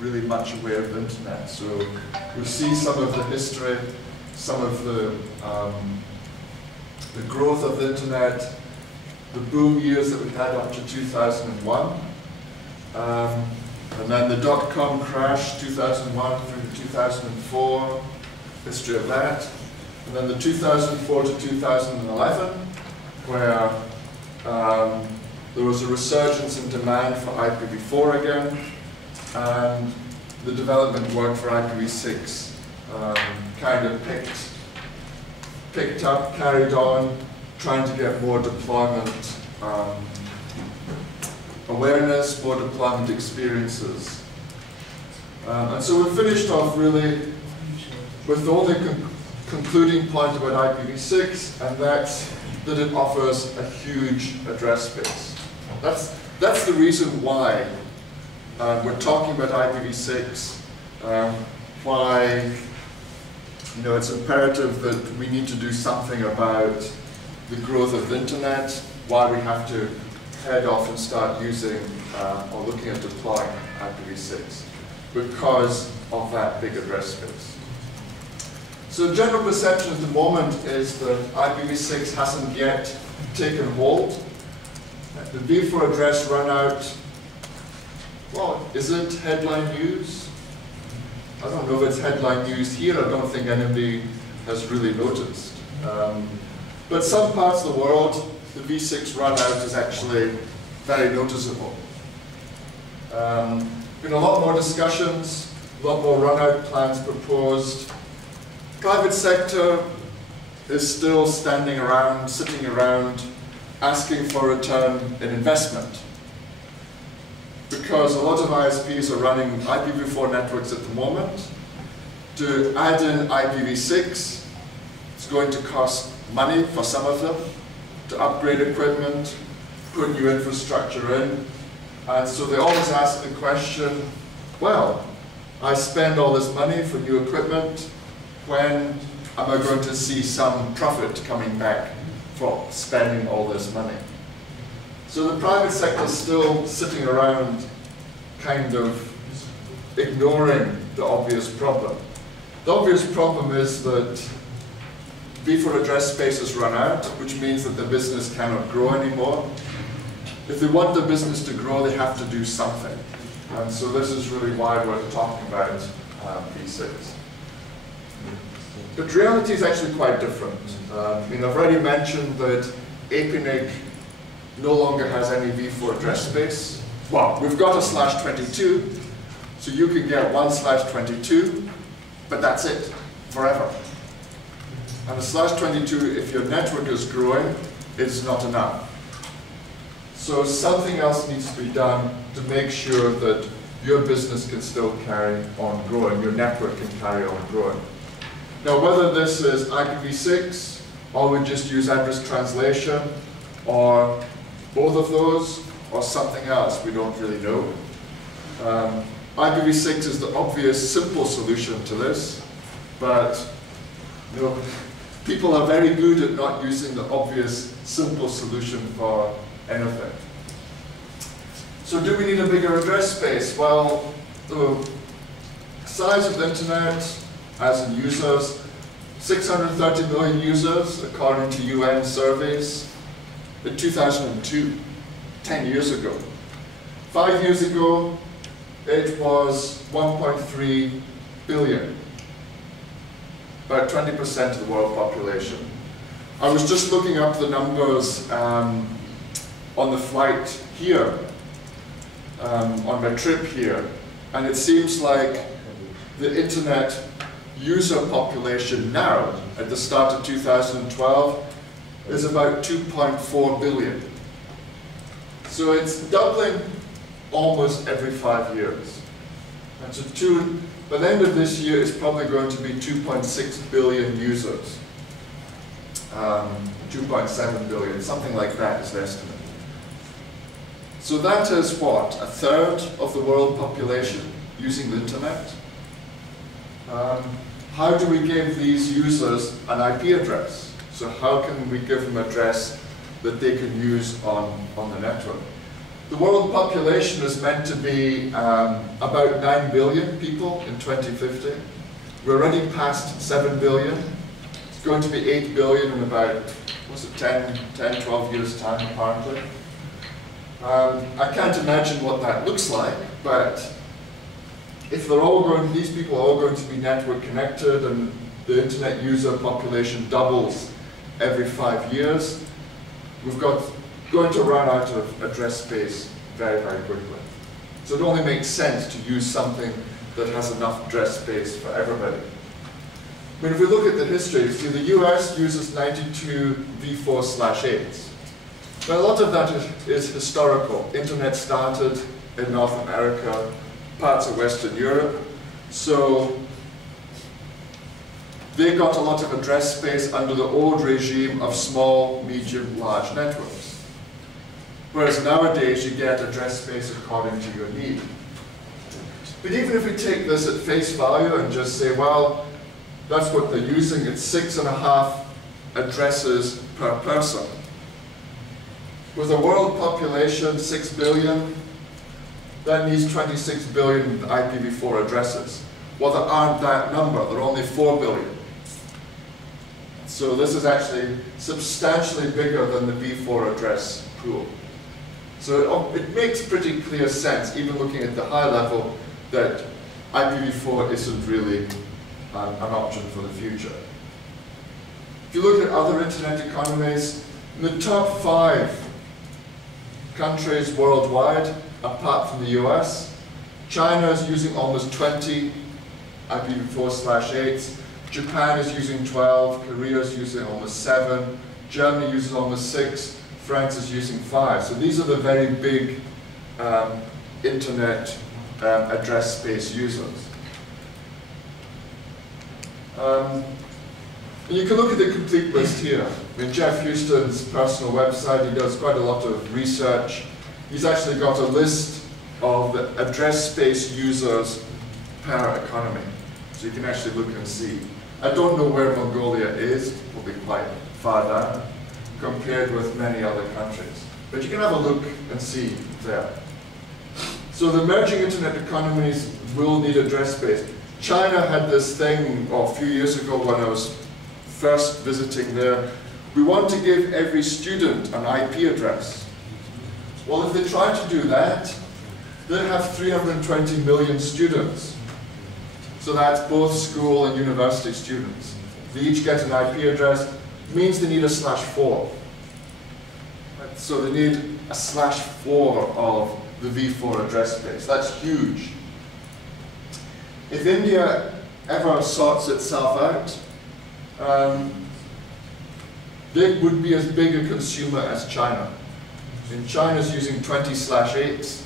really much aware of the internet. So you'll see some of the history, some of the growth of the internet, the boom years that we had up to 2001, and then the dot-com crash, 2001 through to 2004, history of that, and then the 2004 to 2011, where there was a resurgence in demand for IPv4 again, and the development work for IPv6 kind of picked up, carried on, trying to get more deployment awareness, more deployment experiences. And so we finished off really with the only concluding point about IPv6, and that's that it offers a huge address space. That's the reason why we're talking about IPv6, why it's imperative that we need to do something about the growth of the internet, why we have to head off and start using or looking at deploying IPv6, because of that big address space. So general perception at the moment is that IPv6 hasn't yet taken hold. The v4 address run out, well, is it headline news? I don't know if it's headline news here. I don't think anybody has really noticed. But some parts of the world, the v6 run out is actually very noticeable. Been a lot more discussions, a lot more run out plans proposed. Private sector is still standing around, sitting around, asking for a return in investment. Because a lot of ISPs are running IPv4 networks at the moment. To add in IPv6, it's going to cost money for some of them, to upgrade equipment, put new infrastructure in. And so they always ask the question, well, I spend all this money for new equipment, when am I going to see some profit coming back from spending all this money? So the private sector is still sitting around kind of ignoring the obvious problem. The obvious problem is that v4 address space has run out, which means that the business cannot grow anymore. If they want the business to grow, they have to do something. And so this is really why we're talking about v6. But reality is actually quite different. I've already mentioned that APNIC no longer has any v4 address space. Well, we've got a /22, so you can get one /22, but that's it, forever. And a /22, if your network is growing, is not enough. So something else needs to be done to make sure that your business can still carry on growing, your network can carry on growing. Now, whether this is IPv6, or we just use address translation, or both of those, or something else, we don't really know. IPv6 is the obvious, simple solution to this, but people are very good at not using the obvious, simple solution for anything. So do we need a bigger address space? Well, the size of the internet, as in users, 630 million users, according to UN surveys, in 2002, 10 years ago. 5 years ago, it was 1.3 billion, about 20% of the world population. I was just looking up the numbers on the flight here, on my trip here, and it seems like the internet user population now, at the start of 2012, is about 2.4 billion. So it's doubling almost every 5 years. And so by the end of this year, it's probably going to be 2.6 billion users. 2.7 billion, something like that is the estimate. So that is what, 1/3 of the world population using the internet? How do we give these users an IP address? So how can we give them an address that they can use on the network? The world population is meant to be about 9 billion people in 2050. We're already past 7 billion. It's going to be 8 billion in about, what's it, 10, 12 years' time, apparently. I can't imagine what that looks like, but if they're all going, these people are all going to be network connected and the internet user population doubles every 5 years, we've got going to run out of address space very, very quickly. So it only makes sense to use something that has enough address space for everybody. I mean, if we look at the history, see the US uses 92 v4/8s. Now a lot of that is historical. Internet started in North America, parts of Western Europe, so they got a lot of address space under the old regime of small, medium, large networks. Whereas nowadays you get address space according to your need. But even if we take this at face value and just say, well, that's what they're using, it's 6.5 addresses per person. With a world population 6 billion, that needs 26 billion IPv4 addresses. Well, there aren't that number, there are only 4 billion. So this is actually substantially bigger than the V4 address pool. So it makes pretty clear sense, even looking at the high level, that IPv4 isn't really an option for the future. If you look at other internet economies, in the top 5 countries worldwide, apart from the US, China is using almost 20 IPv4/8s, Japan is using 12, Korea is using almost 7, Germany uses almost 6, France is using 5. So these are the very big internet address space users. And you can look at the complete list here. I mean, Jeff Houston's personal website, he does quite a lot of research. He's actually got a list of the address space users per economy. So you can actually look and see. I don't know where Mongolia is, probably quite far down, compared with many other countries. But you can have a look and see there. So the emerging internet economies will need address space. China had this thing a few years ago when I was first visiting there. We want to give every student an IP address. Well, if they try to do that, they have 320 million students. So that's both school and university students. They each get an IP address, means they need a /4. Right? So they need a /4 of the V4 address space. That's huge. If India ever sorts itself out, they would be as big a consumer as China. And China's using 20/8s.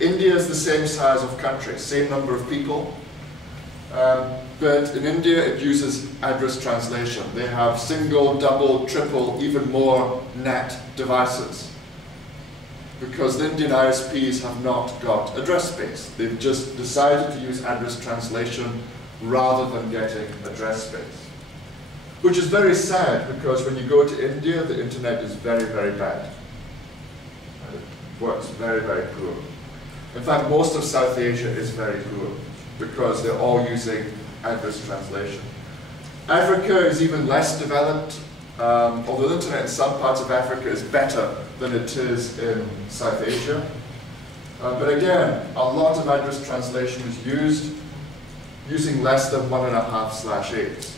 India is the same size of country, same number of people. But in India it uses address translation. They have single, double, triple, even more NAT devices. Because the Indian ISPs have not got address space. They've just decided to use address translation rather than getting address space. Which is very sad, because when you go to India, the internet is very, very bad. It works very, very poor. In fact, most of South Asia is very poor, because they're all using address translation. Africa is even less developed, although the internet in some parts of Africa is better than it is in South Asia. But again, a lot of address translation is used using less than 1.5/8.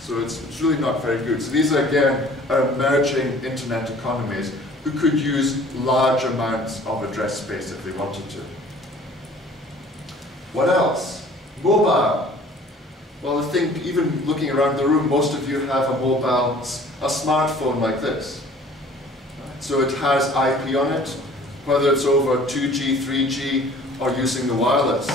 So it's really not very good. So these are, again, are emerging internet economies who could use large amounts of address space if they wanted to. What else? Mobile. Well, I think even looking around the room, most of you have a mobile, a smartphone like this. So it has IP on it, whether it's over 2G, 3G, or using the wireless.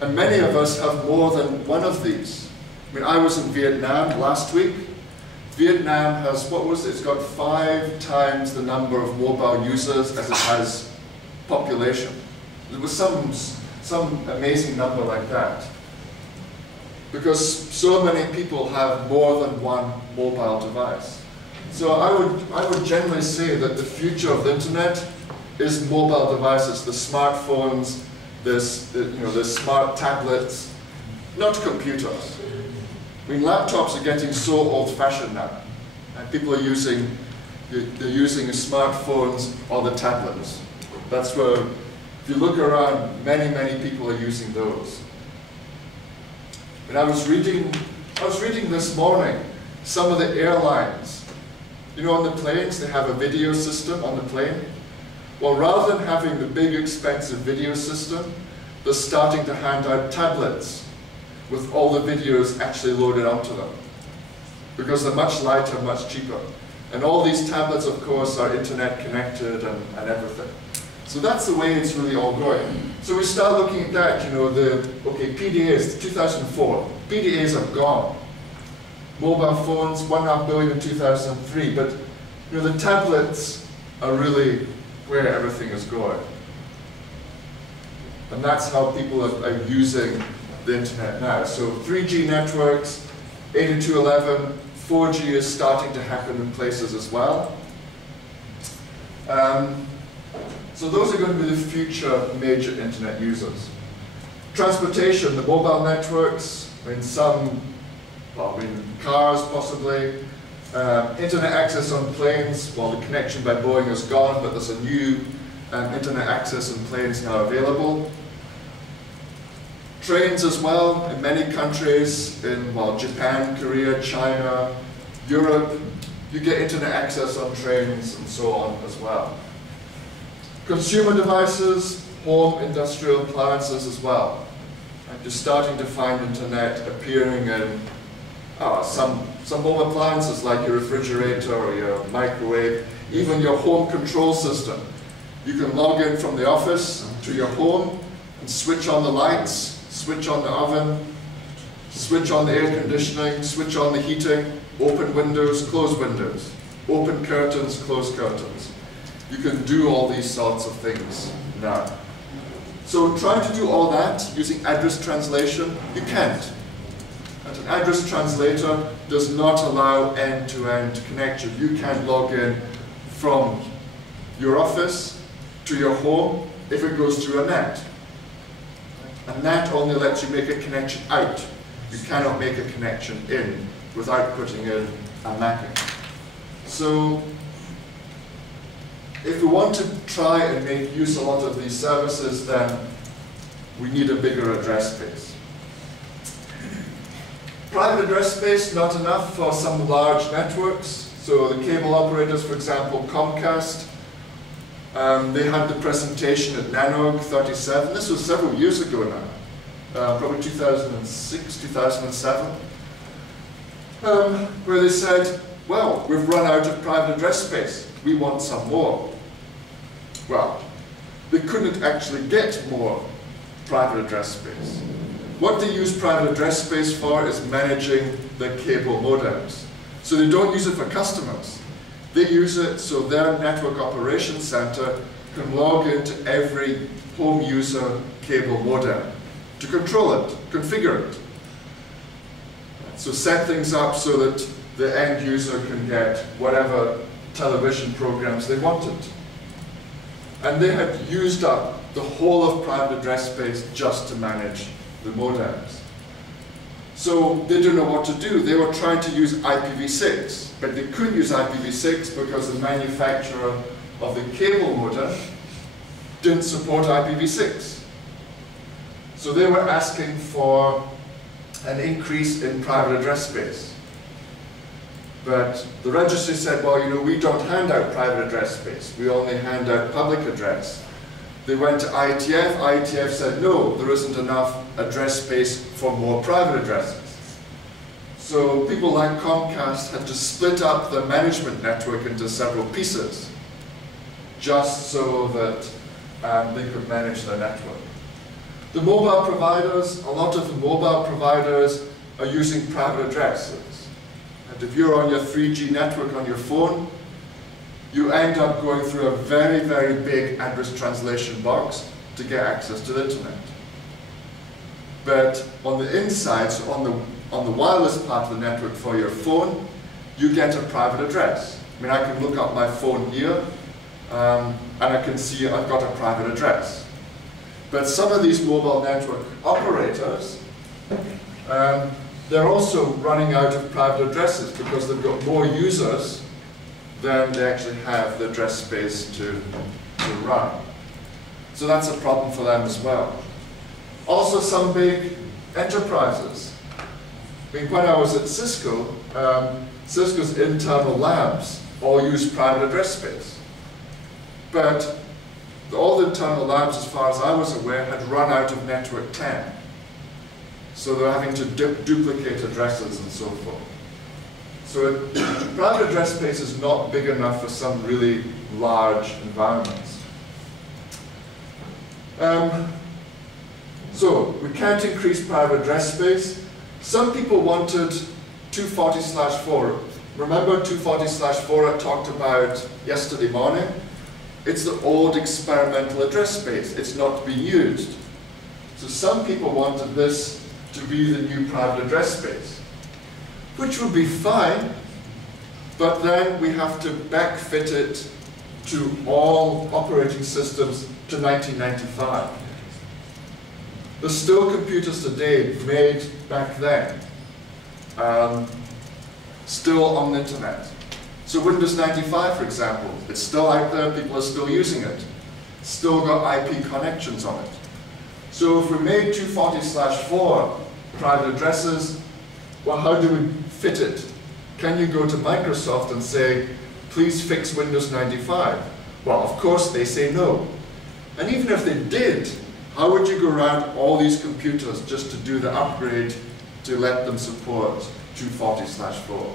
And many of us have more than one of these. I mean, I was in Vietnam last week. Vietnam has, what was it? It's got 5 times the number of mobile users as it has population. There was some amazing number like that. Because so many people have more than one mobile device. So I would generally say that the future of the internet is mobile devices, the smartphones, the smart tablets, not computers. I mean, laptops are getting so old-fashioned now, and people are using smartphones or the tablets. That's where, if you look around, many people are using those. And I was reading this morning some of the airlines. You know, on the planes, they have a video system on the plane. Well, rather than having the big, expensive video system, they're starting to hand out tablets with all the videos actually loaded onto them, because they're much lighter, much cheaper. And all these tablets, of course, are internet connected and everything. So that's the way it's really all going. So we start looking at that, you know, PDAs, 2004, PDAs are gone. Mobile phones, 1.5 billion in 2003, but you know, the tablets are really where everything is going. And that's how people are using the internet now. So 3G networks, 802.11, 4G is starting to happen in places as well. So those are going to be the future major internet users. Transportation, the mobile networks, cars possibly. Internet access on planes, well, the connection by Boeing is gone, but there's a new internet access on planes now available. Trains as well, in many countries, in Japan, Korea, China, Europe, you get internet access on trains and so on as well. Consumer devices, home industrial appliances as well. And you're starting to find internet appearing in some home appliances like your refrigerator or your microwave, even your home control system. You can log in from the office to your home and switch on the lights, switch on the oven, switch on the air conditioning, switch on the heating, open windows, close windows, open curtains, close curtains. You can do all these sorts of things now. So trying to do all that using address translation, you can't. And an address translator does not allow end-to-end connection. You can't log in from your office to your home if it goes through a NAT. A NAT only lets you make a connection out. You cannot make a connection in without putting in a mapping. So if we want to try and make use of a lot of these services, then we need a bigger address space. Private address space, not enough for some large networks. So the cable operators, for example, Comcast, they had the presentation at Nanog 37. This was several years ago now, probably 2006, 2007, where they said, well, we've run out of private address space. We want some more. Well, they couldn't actually get more private address space. What they use private address space for is managing the cable modems. So they don't use it for customers. They use it so their network operations center can log into every home user cable modem to control it, configure it. So set things up so that the end user can get whatever television programs they wanted. And they had used up the whole of private address space just to manage the modems. So they didn't know what to do. They were trying to use IPv6, but they couldn't use IPv6 because the manufacturer of the cable modem didn't support IPv6. So they were asking for an increase in private address space. But the registry said, well, you know, we don't hand out private address space. We only hand out public address. They went to IETF. IETF said, no, there isn't enough address space for more private addresses. So people like Comcast had to split up the management network into several pieces, just so that they could manage their network. The mobile providers, a lot of the mobile providers are using private addresses. And if you're on your 3G network on your phone, you end up going through a very, very big address translation box to get access to the internet. But on the inside, so on the wireless part of the network for your phone, you get a private address. I mean, I can look up my phone here, and I can see I've got a private address. But some of these mobile network operators, they're also running out of private addresses because they've got more users than they actually have the address space to run. So that's a problem for them as well. Also some big enterprises. I mean, when I was at Cisco, Cisco's internal labs all use private address space. But all the internal labs, as far as I was aware, had run out of network 10. So they're having to duplicate addresses and so forth. So private address space is not big enough for some really large environments. So we can't increase private address space. Some people wanted 240/4. Remember 240/4 I talked about yesterday morning? It's the old experimental address space. It's not being used. So some people wanted this to be the new private address space, which would be fine, but then we have to backfit it to all operating systems to 1995. There's still computers today made back then, still on the internet. So Windows 95, for example, it's still out there, people are still using it. Still got IP connections on it. So if we made 240/4 private addresses, well, how do we fit it? Can you go to Microsoft and say, please fix Windows 95? Well, of course they say no. And even if they did, how would you go around all these computers just to do the upgrade to let them support 240/4?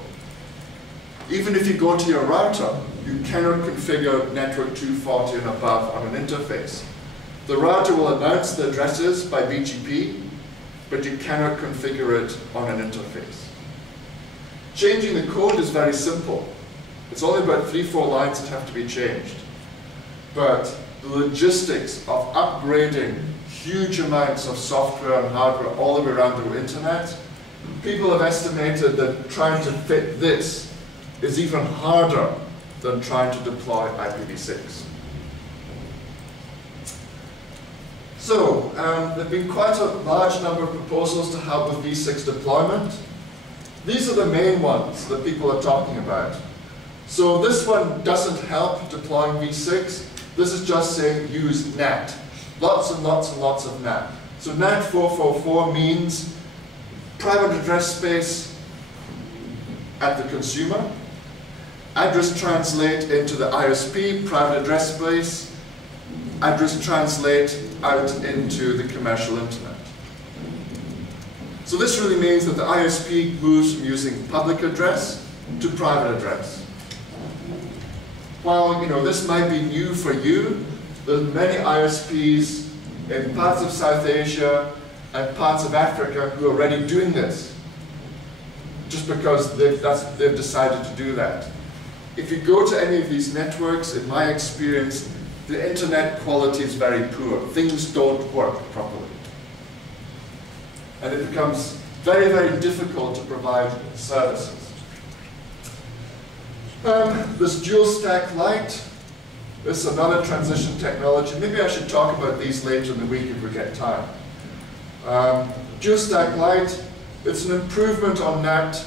Even if you go to your router, you cannot configure network 240 and above on an interface. The router will announce the addresses by BGP, but you cannot configure it on an interface. Changing the code is very simple. It's only about 3-4 lines that have to be changed. But the logistics of upgrading huge amounts of software and hardware all the way around the internet, people have estimated that trying to fit this is even harder than trying to deploy IPv6. So, there have been quite a large number of proposals to help with v6 deployment. These are the main ones that people are talking about. So this one doesn't help deploying v6. This is just saying use NAT. Lots and lots and lots of NAT. So NAT 444 means private address space at the consumer, address translate into the ISP, private address space, address translate out into the commercial internet. So this really means that the ISP moves from using public address to private address. While this might be new for you, there are many ISPs in parts of South Asia and parts of Africa who are already doing this, just because they've decided to do that. If you go to any of these networks, in my experience, the internet quality is very poor. Things don't work properly. And it becomes very, very difficult to provide services. This dual stack light, this is another transition technology. Maybe I should talk about these later in the week if we get time. Dual stack light, it's an improvement on NAT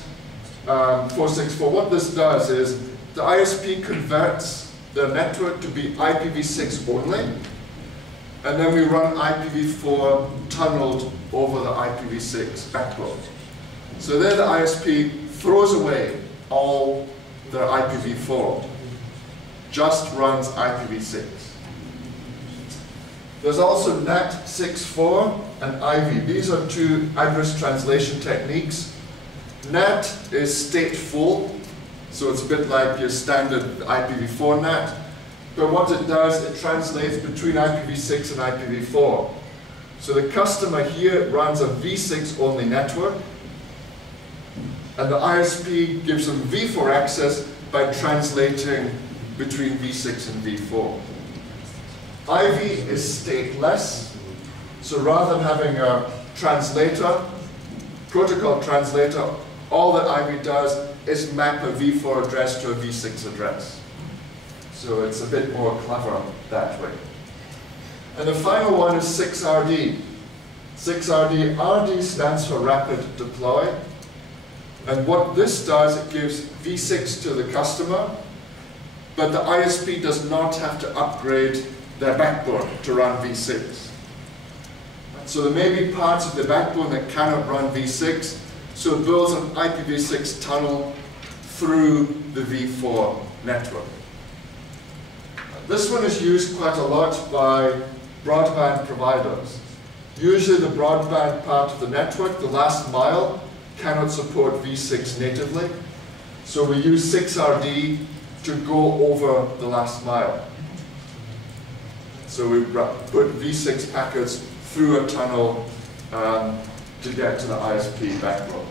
464. What this does is the ISP converts the network to be IPv6 only, and then we run IPv4 tunneled over the IPv6 backbone. So there the ISP throws away all their IPv4, just runs IPv6. There's also NAT 6.4 and IV. These are two address translation techniques. NAT is stateful, so it's a bit like your standard IPv4 NAT. But what it does, it translates between IPv6 and IPv4. So the customer here runs a v6 only network, and the ISP gives them v4 access by translating between v6 and v4. IV is stateless, so rather than having a translator, protocol translator, all that IV does is map a v4 address to a v6 address. So it's a bit more clever that way. And the final one is 6RD. 6RD, RD stands for Rapid Deploy. And what this does, it gives v6 to the customer, but the ISP does not have to upgrade their backbone to run v6. So there may be parts of the backbone that cannot run v6, so it builds an IPv6 tunnel through the v4 network. This one is used quite a lot by broadband providers. Usually the broadband part of the network, the last mile, cannot support v6 natively. So we use 6RD to go over the last mile. So we put v6 packets through a tunnel to get to the ISP backbone.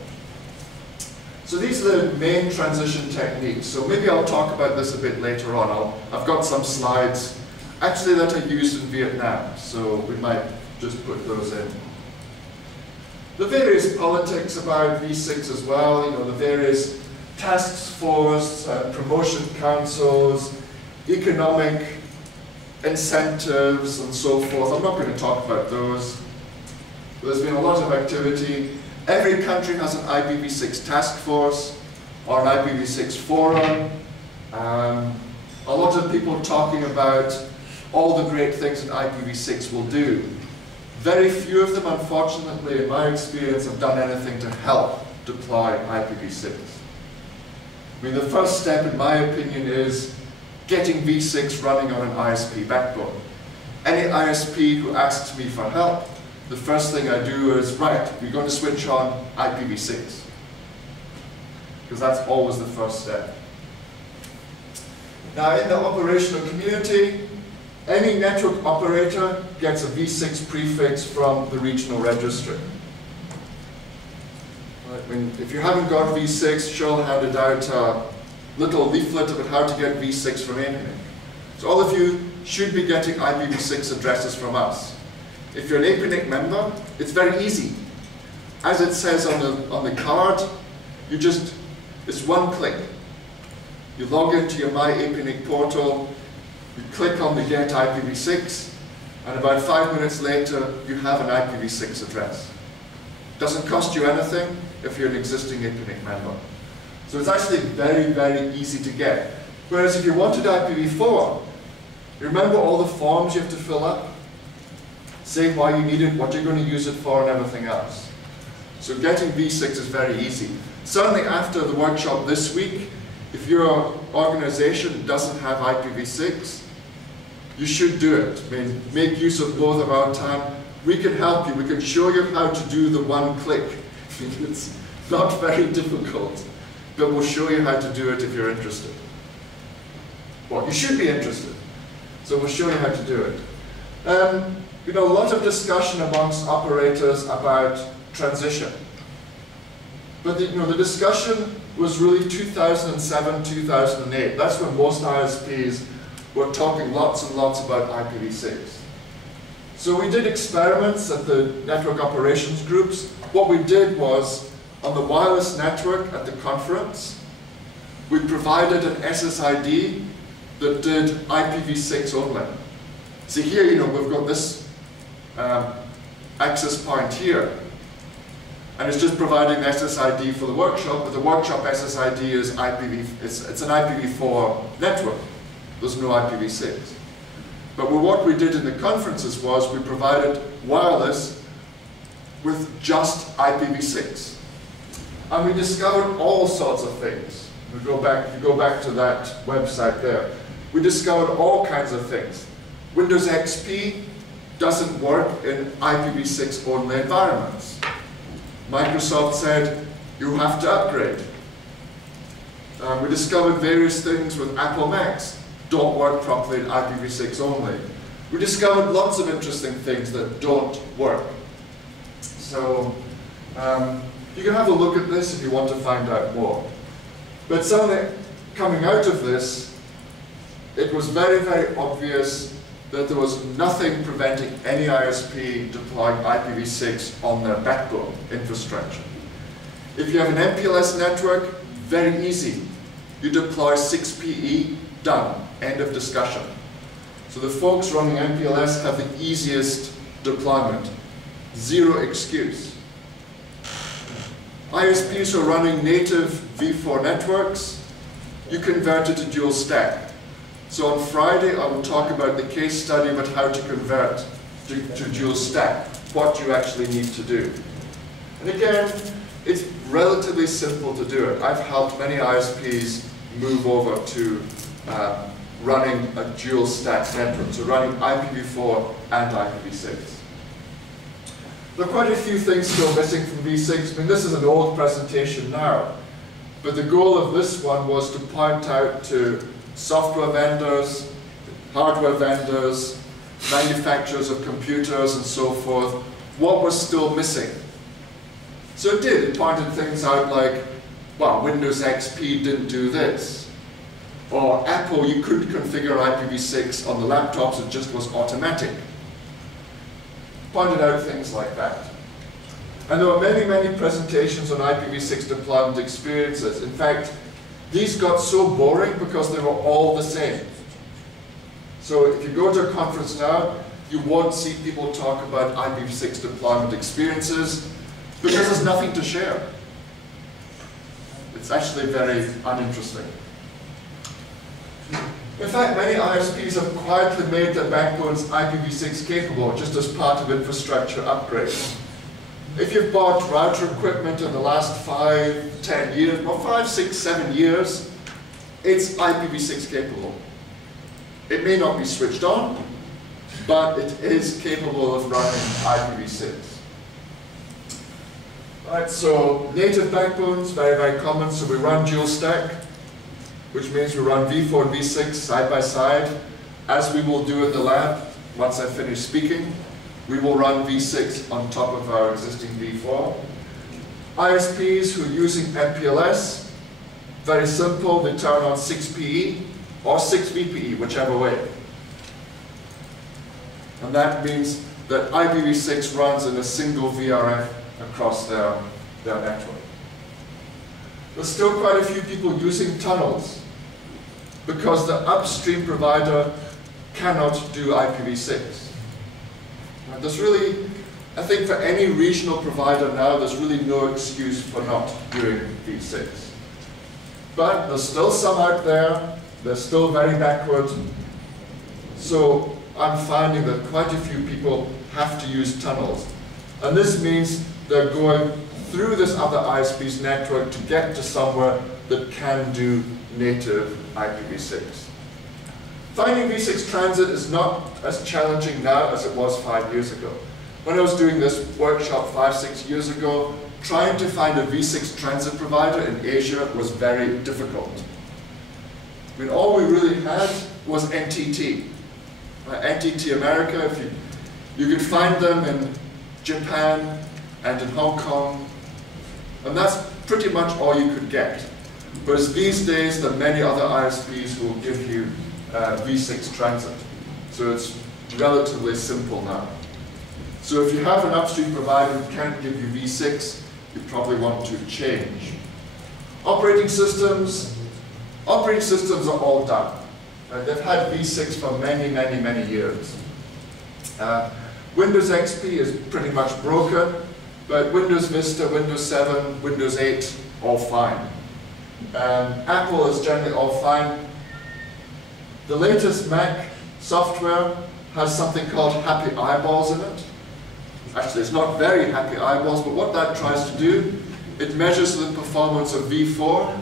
So these are the main transition techniques. So maybe I'll talk about this a bit later on. I've got some slides actually that I used in Vietnam, so we might just put those in. The various politics about v6 as well, you know, the various task force, promotion councils, economic incentives and so forth. I'm not going to talk about those. There's been a lot of activity. Every country has an IPv6 task force or an IPv6 forum. A lot of people talking about all the great things that IPv6 will do. Very few of them, unfortunately, in my experience, have done anything to help deploy IPv6. I mean, the first step, in my opinion, is getting v6 running on an ISP backbone. Any ISP who asks me for help, the first thing I do is, right, we're going to switch on IPv6. Because that's always the first step. Now, in the operational community, any network operator gets a v6 prefix from the regional registry. Right, if you haven't got v6, Cheryl handed out a little leaflet about how to get v6 from APNIC. So all of you should be getting IPv6 addresses from us. If you're an APNIC member, it's very easy. As it says on the card, it's one click. You log into your My APNIC portal, you click on the Get IPv6, and about 5 minutes later, you have an IPv6 address. Doesn't cost you anything if you're an existing APNIC member. So it's actually very, very easy to get. Whereas if you wanted IPv4, you remember all the forms you have to fill up? Say why you need it, what you're going to use it for, and everything else. So getting v6 is very easy. Certainly after the workshop this week, if your organization doesn't have IPv6, you should do it. I mean, make use of both of our time. We can help you. We can show you how to do the one click. It's not very difficult, but we'll show you how to do it if you're interested. Well, you should be interested. So we'll show you how to do it. You know, a lot of discussion amongst operators about transition. But the discussion was really 2007, 2008. That's when most ISPs were talking lots and lots about IPv6. So we did experiments at the network operations groups. What we did was, on the wireless network at the conference, we provided an SSID that did IPv6 only. See here, we've got this access point here. And it's just providing the SSID for the workshop, but the workshop SSID is it's an IPv4 network. There's no IPv6. But what we did in the conferences was we provided wireless with just IPv6. And we discovered all sorts of things. If you go back to that website there, we discovered all kinds of things. Windows XP doesn't work in IPv6 only environments. Microsoft said, you have to upgrade. We discovered various things with Apple Macs don't work properly in IPv6 only. We discovered lots of interesting things that don't work. So you can have a look at this if you want to find out more. But certainly coming out of this, it was very, very obvious that there was nothing preventing any ISP deploying IPv6 on their backbone infrastructure. If you have an MPLS network, very easy. You deploy 6PE, done. End of discussion. So the folks running MPLS have the easiest deployment. Zero excuse. ISPs who are running native v4 networks, you convert it to dual stack. So on Friday, I will talk about the case study about how to convert to dual stack, what you actually need to do. And again, it's relatively simple to do it. I've helped many ISPs move over to running a dual stack network, so running IPv4 and IPv6. There are quite a few things still missing from v6. I mean, this is an old presentation now, but the goal of this one was to point out to software vendors, hardware vendors, manufacturers of computers and so forth, what was still missing. So it did. It pointed things out like, well, Windows XP didn't do this. Or Apple, you couldn't configure IPv6 on the laptops, it just was automatic. Pointed out things like that. And there were many, many presentations on IPv6 deployment experiences. In fact, these got so boring because they were all the same. So if you go to a conference now, you won't see people talk about IPv6 deployment experiences because there's nothing to share. It's actually very uninteresting. In fact, many ISPs have quietly made their backbones IPv6 capable just as part of infrastructure upgrades. If you've bought router equipment in the last 5, 10 years, well 5, 6, 7 years, it's IPv6 capable. It may not be switched on, but it is capable of running IPv6. Right, so native backbones, very, very common. So we run dual stack, which means we run v4 and v6 side by side, as we will do in the lab. Once I finish speaking, we will run v6 on top of our existing v4. ISPs who are using MPLS, very simple, they turn on 6PE or 6VPE, whichever way. And that means that IPv6 runs in a single VRF across their network. There's still quite a few people using tunnels because the upstream provider cannot do IPv6. And there's really, I think for any regional provider now, there's really no excuse for not doing v6. But there's still some out there, they're still very backward. So I'm finding that quite a few people have to use tunnels. And this means they're going through this other ISP's network to get to somewhere that can do native IPv6. Finding v6 transit is not as challenging now as it was 5 years ago. When I was doing this workshop 5, 6 years ago, trying to find a v6 transit provider in Asia was very difficult. I mean, all we really had was NTT. NTT America, if you could find them in Japan and in Hong Kong, and that's pretty much all you could get. Whereas these days, there are many other ISPs who will give you v6 transit. So it's relatively simple now. So if you have an upstream provider who can't give you v6, you probably want to change. Operating systems are all done. They've had v6 for many, many, many years. Windows XP is pretty much broken, but Windows Vista, Windows 7, Windows 8, all fine. Apple is generally all fine. The latest Mac software has something called Happy Eyeballs in it. Actually, it's not very happy eyeballs, but what that tries to do, it measures the performance of v4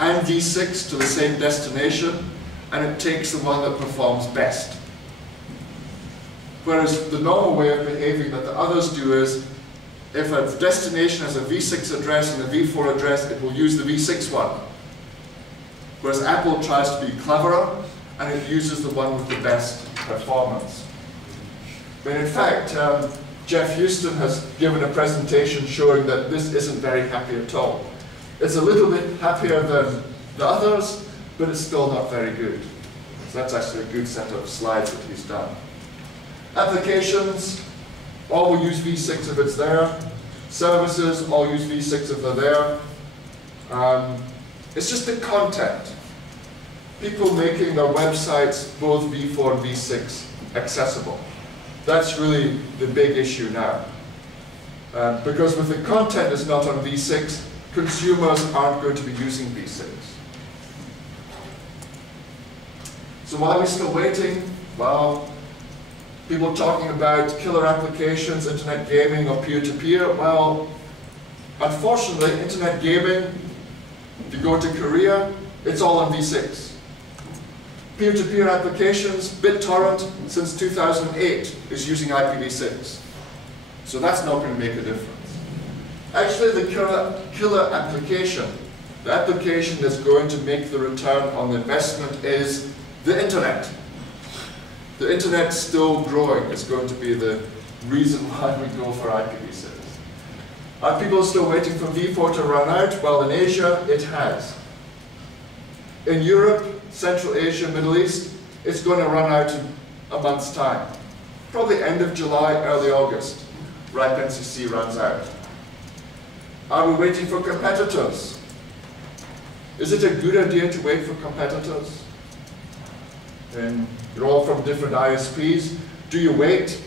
and v6 to the same destination, and it takes the one that performs best. Whereas the normal way of behaving that the others do is, if a destination has a v6 address and a v4 address, it will use the v6 one. Whereas Apple tries to be cleverer, and it uses the one with the best performance. But in fact, Jeff Houston has given a presentation showing that this isn't very happy at all. It's a little bit happier than the others, but it's still not very good. So that's actually a good set of slides that he's done. Applications, all will use v6 if it's there. Services, all use v6 if they're there. It's just the content. people making their websites, both v4 and v6, accessible. That's really the big issue now. Because if the content is not on v6, consumers aren't going to be using v6. So why are we still waiting? Well, people talking about killer applications, internet gaming, or peer-to-peer. Well, unfortunately, internet gaming, if you go to Korea, it's all on v6. Peer-to-peer applications, BitTorrent, since 2008, is using IPv6. So that's not going to make a difference. Actually, the killer application, the application that's going to make the return on the investment is the internet. The internet's still growing. It's going to be the reason why we go for IPv6. Are people still waiting for v4 to run out? Well, in Asia, it has. In Europe, Central Asia, Middle East, it's going to run out in a month's time. Probably end of July, early August. RIPE NCC runs out. Are we waiting for competitors? Is it a good idea to wait for competitors? And you're all from different ISPs. Do you wait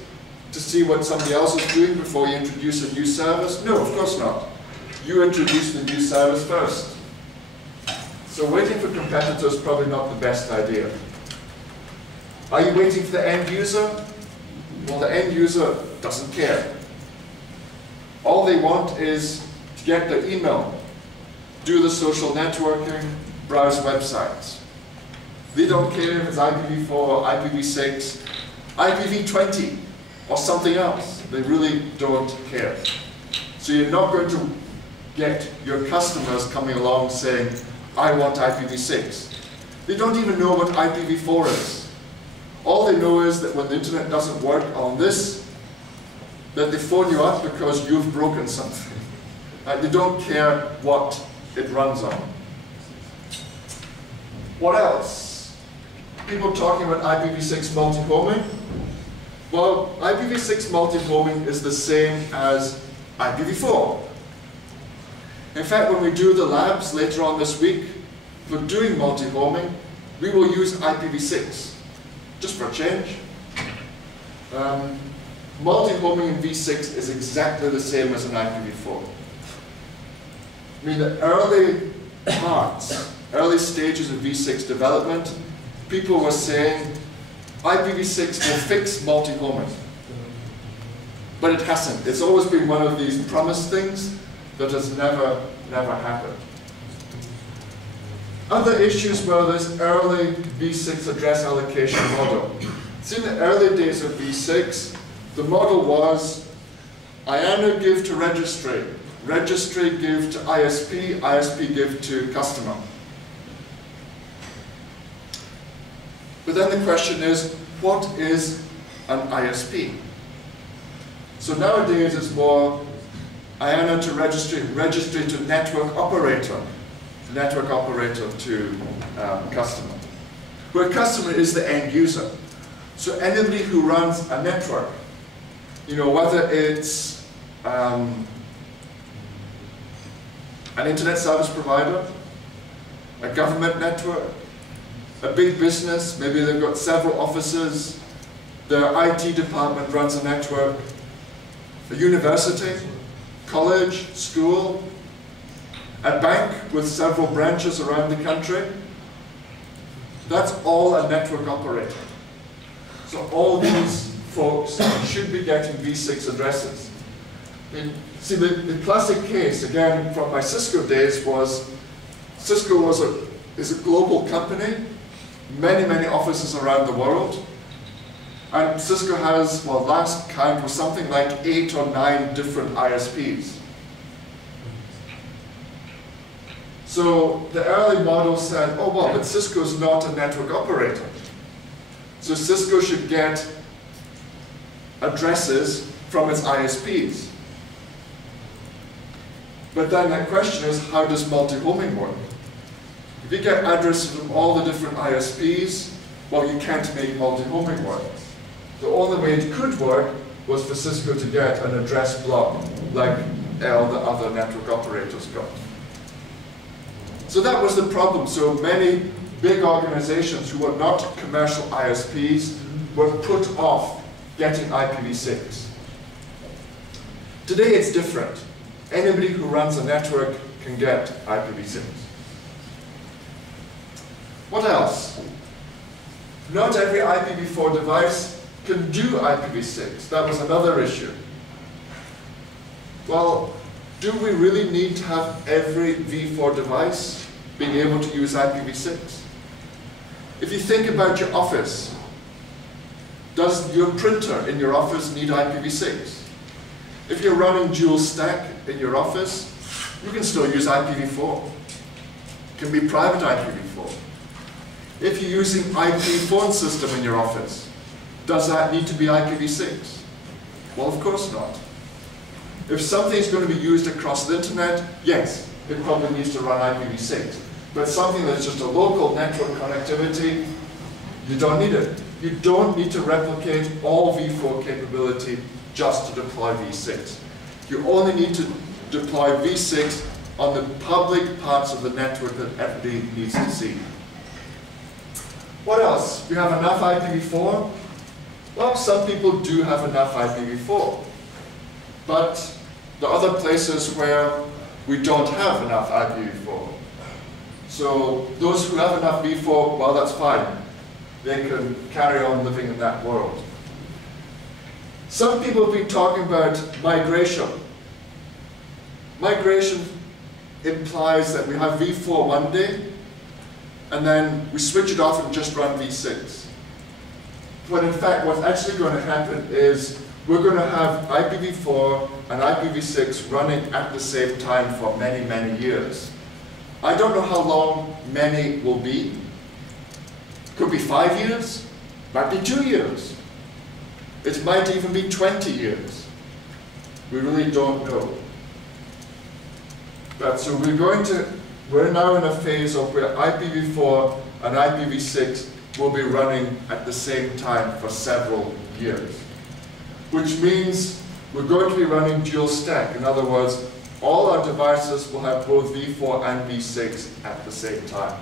to see what somebody else is doing before you introduce a new service? No, of course not. You introduce the new service first. So waiting for competitors is probably not the best idea. Are you waiting for the end user? Well, the end user doesn't care. All they want is to get their email, do the social networking, browse websites. They don't care if it's IPv4, IPv6, IPv20, or something else. They really don't care. So you're not going to get your customers coming along saying, I want IPv6. They don't even know what IPv4 is. All they know is that when the internet doesn't work on this, that they phone you up because you've broken something. They don't care what it runs on. What else? People talking about IPv6 multi-homing. Well, IPv6 multi-homing is the same as IPv4. In fact, when we do the labs later on this week for doing multi-homing, we will use IPv6, just for a change. Multi-homing in v6 is exactly the same as an IPv4. I mean, the early parts, early stages of v6 development, people were saying IPv6 will fix multi-homing. But it hasn't. It's always been one of these promised things that has never happened. Other issues were this early v6 address allocation model. So in the early days of v6, the model was IANA give to registry, registry give to ISP, ISP give to customer. But then the question is, what is an ISP? So nowadays it's more IANA to registry, registry to network operator to customer. Where customer is the end user. So anybody who runs a network, you know, whether it's an internet service provider, a government network, a big business, maybe they've got several offices, their IT department runs a network, a university, college, school, a bank with several branches around the country. That's all a network operator. So all these folks should be getting v6 addresses. See, the classic case, again, from my Cisco days was, Cisco is a global company, many offices around the world. And Cisco has, well, last count was something like 8 or 9 different ISPs. So the early model said, oh well, but Cisco's not a network operator. So Cisco should get addresses from its ISPs. But then the question is, how does multi-homing work? If you get addresses from all the different ISPs, well, you can't make multi-homing work. The only way it could work was for Cisco to get an address block, like all the other network operators got. So that was the problem. So many big organizations who were not commercial ISPs were put off getting IPv6. Today it's different. Anybody who runs a network can get IPv6. What else? Not every IPv4 device can do IPv6. That was another issue. Well, do we really need to have every v4 device being able to use IPv6? If you think about your office, does your printer in your office need IPv6? If you're running dual stack in your office, you can still use IPv4. It can be private IPv4. If you're using IP phone system in your office, does that need to be IPv6? Well, of course not. If something's going to be used across the internet, yes, it probably needs to run IPv6. But something that's just a local network connectivity, you don't need it. You don't need to replicate all v4 capability just to deploy v6. You only need to deploy v6 on the public parts of the network that everybody needs to see. What else? We have enough IPv4? Well, some people do have enough IPv4. But there are other places where we don't have enough IPv4. So those who have enough v4, well, that's fine. They can carry on living in that world. Some people have been talking about migration. Migration implies that we have v4 one day, and then we switch it off and just run v6. When in fact what's actually going to happen is we're going to have IPv4 and IPv6 running at the same time for many, many years. I don't know how long many will be. Could be 5 years, might be 2 years. It might even be 20 years. We really don't know. But so we're now in a phase of where IPv4 and IPv6 will be running at the same time for several years. Which means we're going to be running dual stack. In other words, all our devices will have both v4 and v6 at the same time.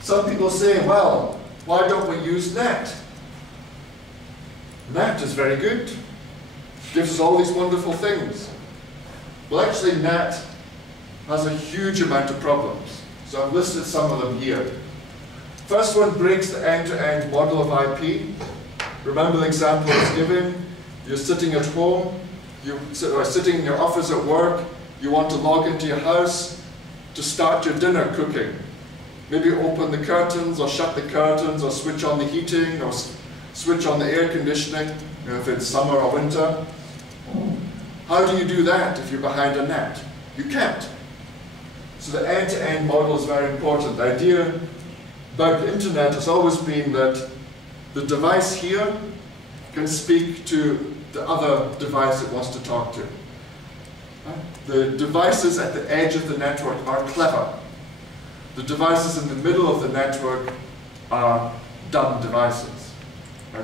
Some people say, well, why don't we use NAT? NAT is very good. Gives us all these wonderful things. Well, actually, NAT has a huge amount of problems. So I've listed some of them here. First one breaks the end-to-end model of IP. Remember the example I was given? You're sitting at home, or sitting in your office at work, you want to log into your house to start your dinner cooking. Maybe open the curtains, or shut the curtains, or switch on the heating, or switch on the air conditioning, if it's summer or winter. How do you do that if you're behind a NAT? You can't. So the end-to-end model is very important. The idea about the internet has always been that the device here can speak to the other device it wants to talk to. The devices at the edge of the network are clever. The devices in the middle of the network are dumb devices.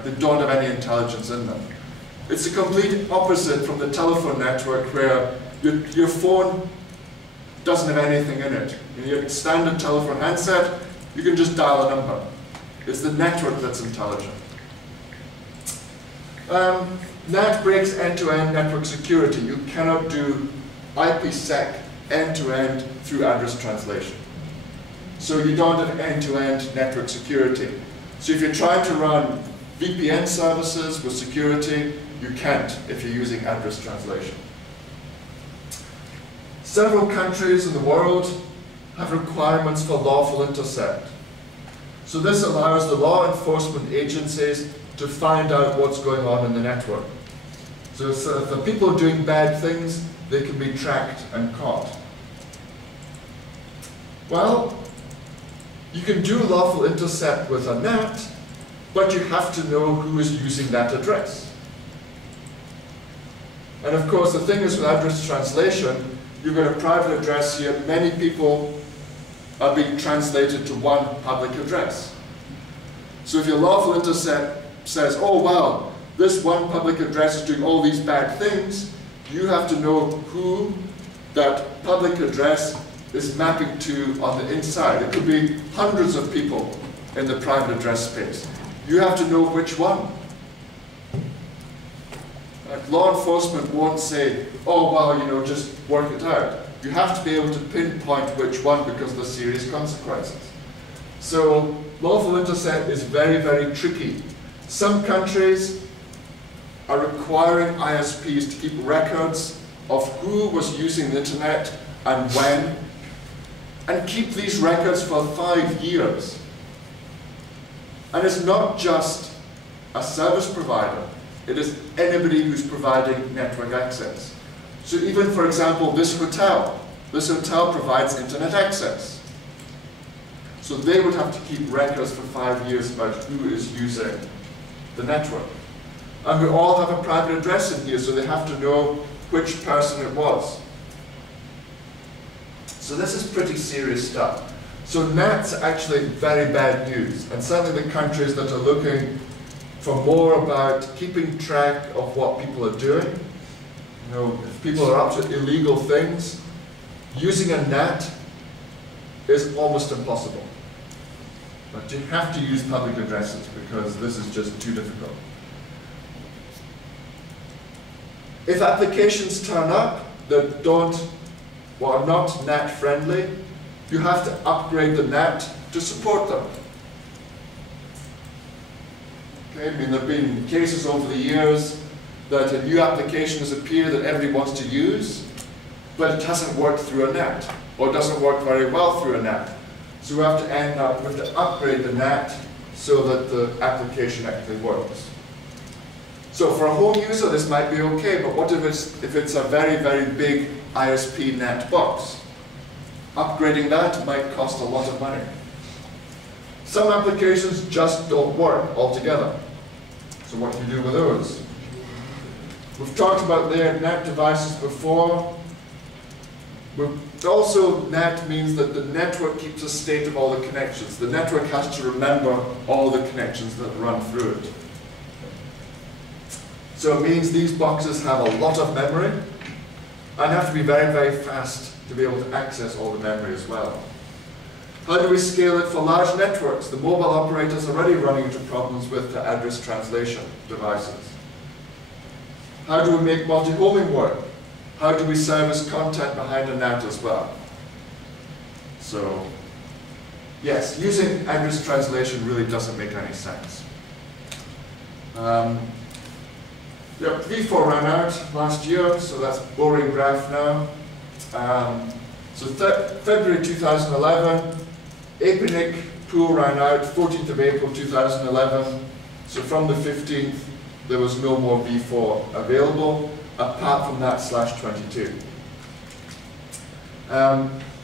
They don't have any intelligence in them. It's the complete opposite from the telephone network where your phone doesn't have anything in it. In your standard telephone handset, you can just dial a number. It's the network that's intelligent. NAT breaks end-to-end network security. You cannot do IPsec end-to-end through address translation. So you don't have end-to-end network security. So if you're trying to run VPN services with security, you can't if you're using address translation. Several countries in the world have requirements for lawful intercept. So this allows the law enforcement agencies to find out what's going on in the network. So if the people are doing bad things, they can be tracked and caught. Well, you can do lawful intercept with a NAT, but you have to know who is using that address. And of course, the thing is with address translation, you've got a private address here. Many people are being translated to one public address. So if your lawful intercept says, oh wow, this one public address is doing all these bad things, you have to know who that public address is mapping to on the inside. It could be hundreds of people in the private address space. You have to know which one. Like law enforcement won't say, oh, well, you know, just work it out. You have to be able to pinpoint which one because of the serious consequences. So lawful intercept is very, very tricky. Some countries are requiring ISPs to keep records of who was using the internet and when, and keep these records for 5 years. And it's not just a service provider, it is anybody who's providing network access. So even, for example, this hotel provides internet access. So they would have to keep records for 5 years about who is using the network. And we all have a private address in here, so they have to know which person it was. So this is pretty serious stuff. So NAT's actually very bad news, and certainly the countries that are looking for more about keeping track of what people are doing, you know, if people are up to illegal things, using a NAT is almost impossible. But you have to use public addresses because this is just too difficult. If applications turn up that are not NAT friendly, you have to upgrade the NAT to support them. Okay, I mean, there have been cases over the years that a new application has appeared that everybody wants to use, but it hasn't worked through a NAT, or doesn't work very well through a NAT. So we have to upgrade the NAT so that the application actually works. So for a home user, this might be okay, but what if it's a very, very big ISP NAT box? Upgrading that might cost a lot of money. Some applications just don't work altogether. So what do you do with those? We've talked about their NAT devices before. Also, NAT means that the network keeps a state of all the connections. The network has to remember all the connections that run through it. So it means these boxes have a lot of memory and have to be very, very fast to be able to access all the memory as well. How do we scale it for large networks? The mobile operators are already running into problems with the address translation devices. How do we make multi-homing work? How do we service content behind a NAT as well? So, yes, using address translation really doesn't make any sense. V4 ran out last year, so that's boring graph now. So February 2011, APNIC pool ran out 14th of April 2011. So from the 15th, there was no more V4 available, apart from that /22.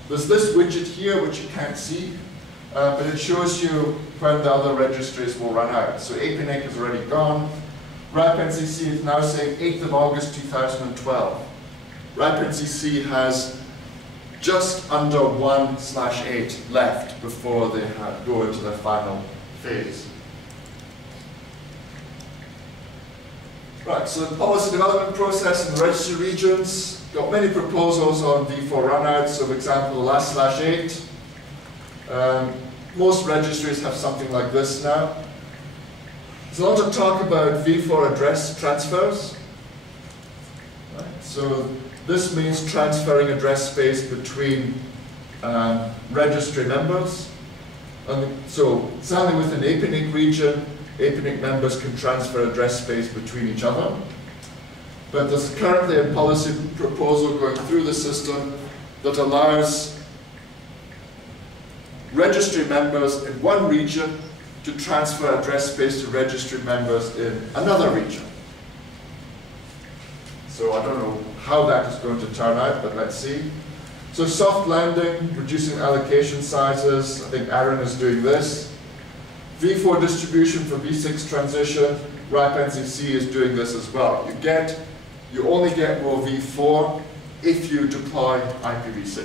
There's this widget here, which you can't see, but it shows you when the other registries will run out. So APNIC is already gone. RIPE NCC is now saying 8th of August 2012. RIPE NCC has just under 1/8 left before they go into their final phase. Right, so the policy development process in the registry regions got many proposals on V4 runouts. So, for example, the last /8. Most registries have something like this now. There's a lot of talk about V4 address transfers. Right, so this means transferring address space between registry members. And so certainly within APNIC region, APNIC members can transfer address space between each other. But there's currently a policy proposal going through the system that allows registry members in one region to transfer address space to registry members in another region. So I don't know how that is going to turn out, but let's see. So soft landing, reducing allocation sizes. I think Aaron is doing this. V4 distribution for V6 transition. RIPE NCC is doing this as well. You only get more V4 if you deploy IPv6.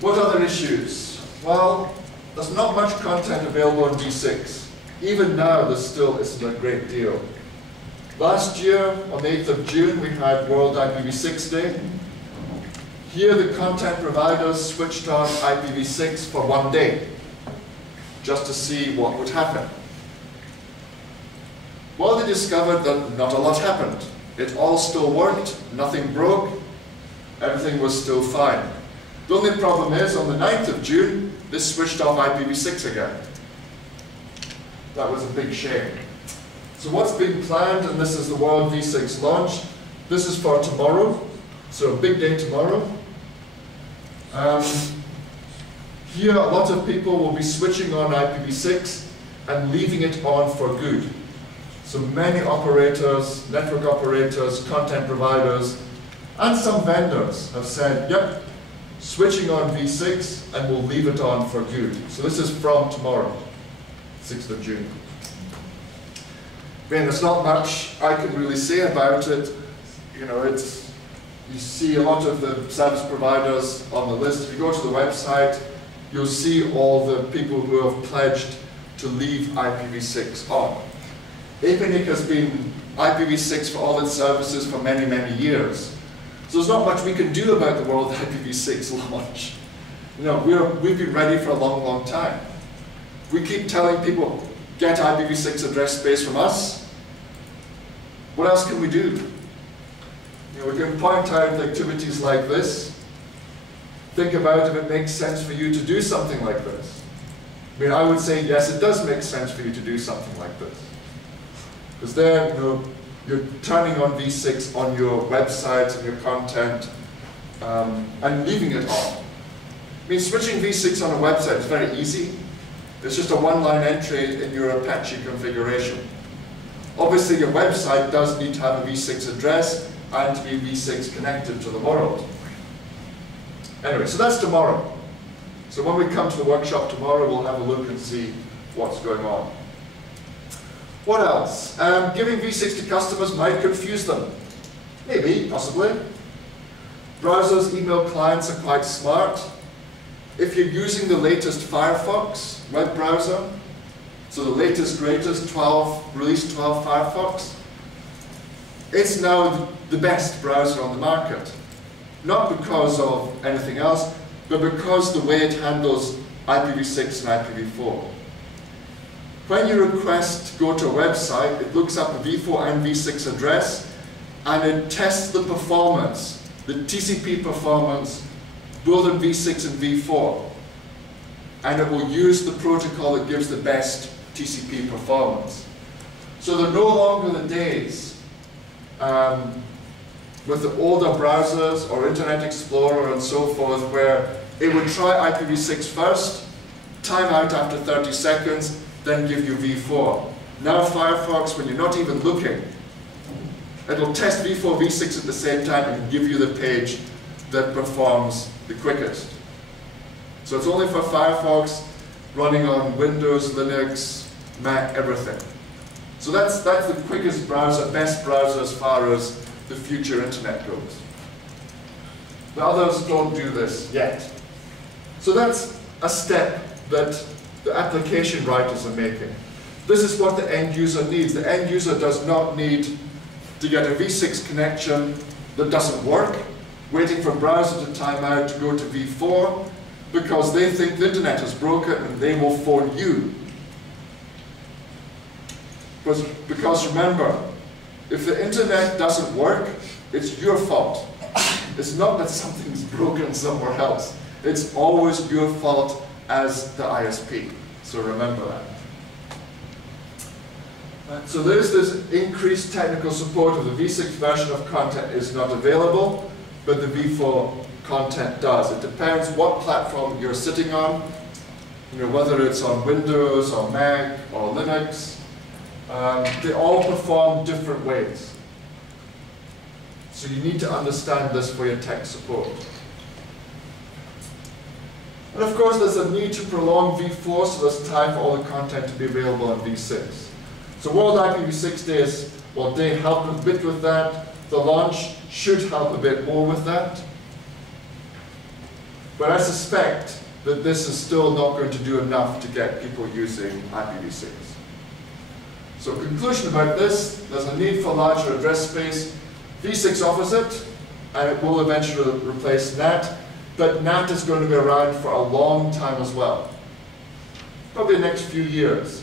What other issues? Well, there's not much content available on V6. Even now, there still isn't a great deal. Last year, on the 8th of June, we had World IPv6 Day. Here the content providers switched on IPv6 for 1 day, just to see what would happen. Well, they discovered that not a lot happened. It all still worked, nothing broke, everything was still fine. The only problem is, on the 9th of June, they switched off IPv6 again. That was a big shame. So what's being planned, and this is the World v6 launch, this is for tomorrow, so a big day tomorrow. Here a lot of people will be switching on IPv6 and leaving it on for good. So many operators, network operators, content providers, and some vendors have said, yep, switching on v6 and we'll leave it on for good. So this is from tomorrow, 6th of June. I mean, there's not much I can really say about it. You know, you see a lot of the service providers on the list. If you go to the website, you'll see all the people who have pledged to leave IPv6 on. APNIC has been IPv6 for all its services for many, many years. So there's not much we can do about the world IPv6 launch. You know, we've been ready for a long, long time. We keep telling people, get IPv6 address space from us. What else can we do? You know, we can point out activities like this. Think about if it makes sense for you to do something like this. I mean, I would say, yes, it does make sense for you to do something like this. Because there, you know, you're turning on v6 on your website and your content and leaving it on. I mean, switching v6 on a website is very easy. It's just a one-line entry in your Apache configuration. Obviously, your website does need to have a v6 address and to be v6 connected to the world. Anyway, so that's tomorrow. So when we come to the workshop tomorrow, we'll have a look and see what's going on. What else? Giving v6 to customers might confuse them. Maybe, possibly. Browsers, email clients are quite smart. If you're using the latest Firefox web browser, so the latest, greatest, release 12 Firefox, it's now the best browser on the market. Not because of anything else, but because the way it handles IPv6 and IPv4. When you request to go to a website, it looks up a v4 and v6 address, and it tests the performance, the TCP performance, both in v6 and v4. And it will use the protocol that gives the best TCP performance. So they're no longer the days with the older browsers or Internet Explorer and so forth where it would try IPv6 first, time out after 30 seconds, then give you v4. Now Firefox, when you're not even looking, it'll test v4, v6 at the same time and give you the page that performs the quickest. So it's only for Firefox, running on Windows, Linux, Mac, everything. So that's the quickest browser, best browser as far as the future internet goes. The others don't do this yet. So that's a step that the application writers are making. This is what the end user needs. The end user does not need to get a v6 connection that doesn't work, waiting for browser to time out to go to v4, because they think the internet is broken and they will phone you. Because remember, if the internet doesn't work, it's your fault. It's not that something's broken somewhere else. It's always your fault as the ISP. So remember that. So there's this increased technical support of the v6 version of content is not available, but the v4 content does. It depends what platform you're sitting on, you know, whether it's on Windows or Mac or Linux. They all perform different ways. So you need to understand this for your tech support. And of course, there's a need to prolong v4, so there's time for all the content to be available on v6. So World IPv6 Days, well, they help a bit with that. The launch should help a bit more with that. But I suspect that this is still not going to do enough to get people using IPv6. So conclusion about this, there's a need for larger address space. v6 offers it. and it will eventually replace NAT, but NAT is going to be around for a long time as well. Probably the next few years.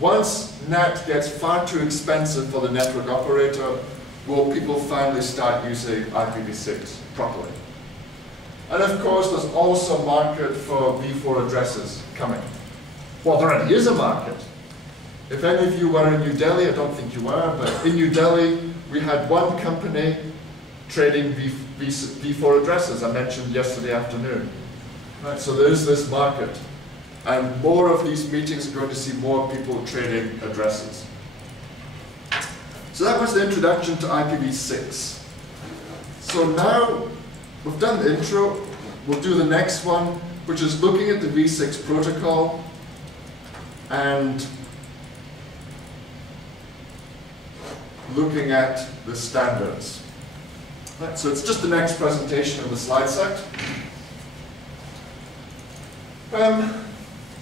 Once NAT gets far too expensive for the network operator, will people finally start using IPv6 properly? And of course, there's also a market for v4 addresses coming. Well, there already is a market. If any of you were in New Delhi, I don't think you were, but in New Delhi, we had one company trading v4 addresses, I mentioned yesterday afternoon. Right, so there is this market. And more of these meetings are going to see more people trading addresses. So that was the introduction to IPv6. So now we've done the intro. We'll do the next one, which is looking at the v6 protocol and looking at the standards. Right, so it's just the next presentation of the slide set.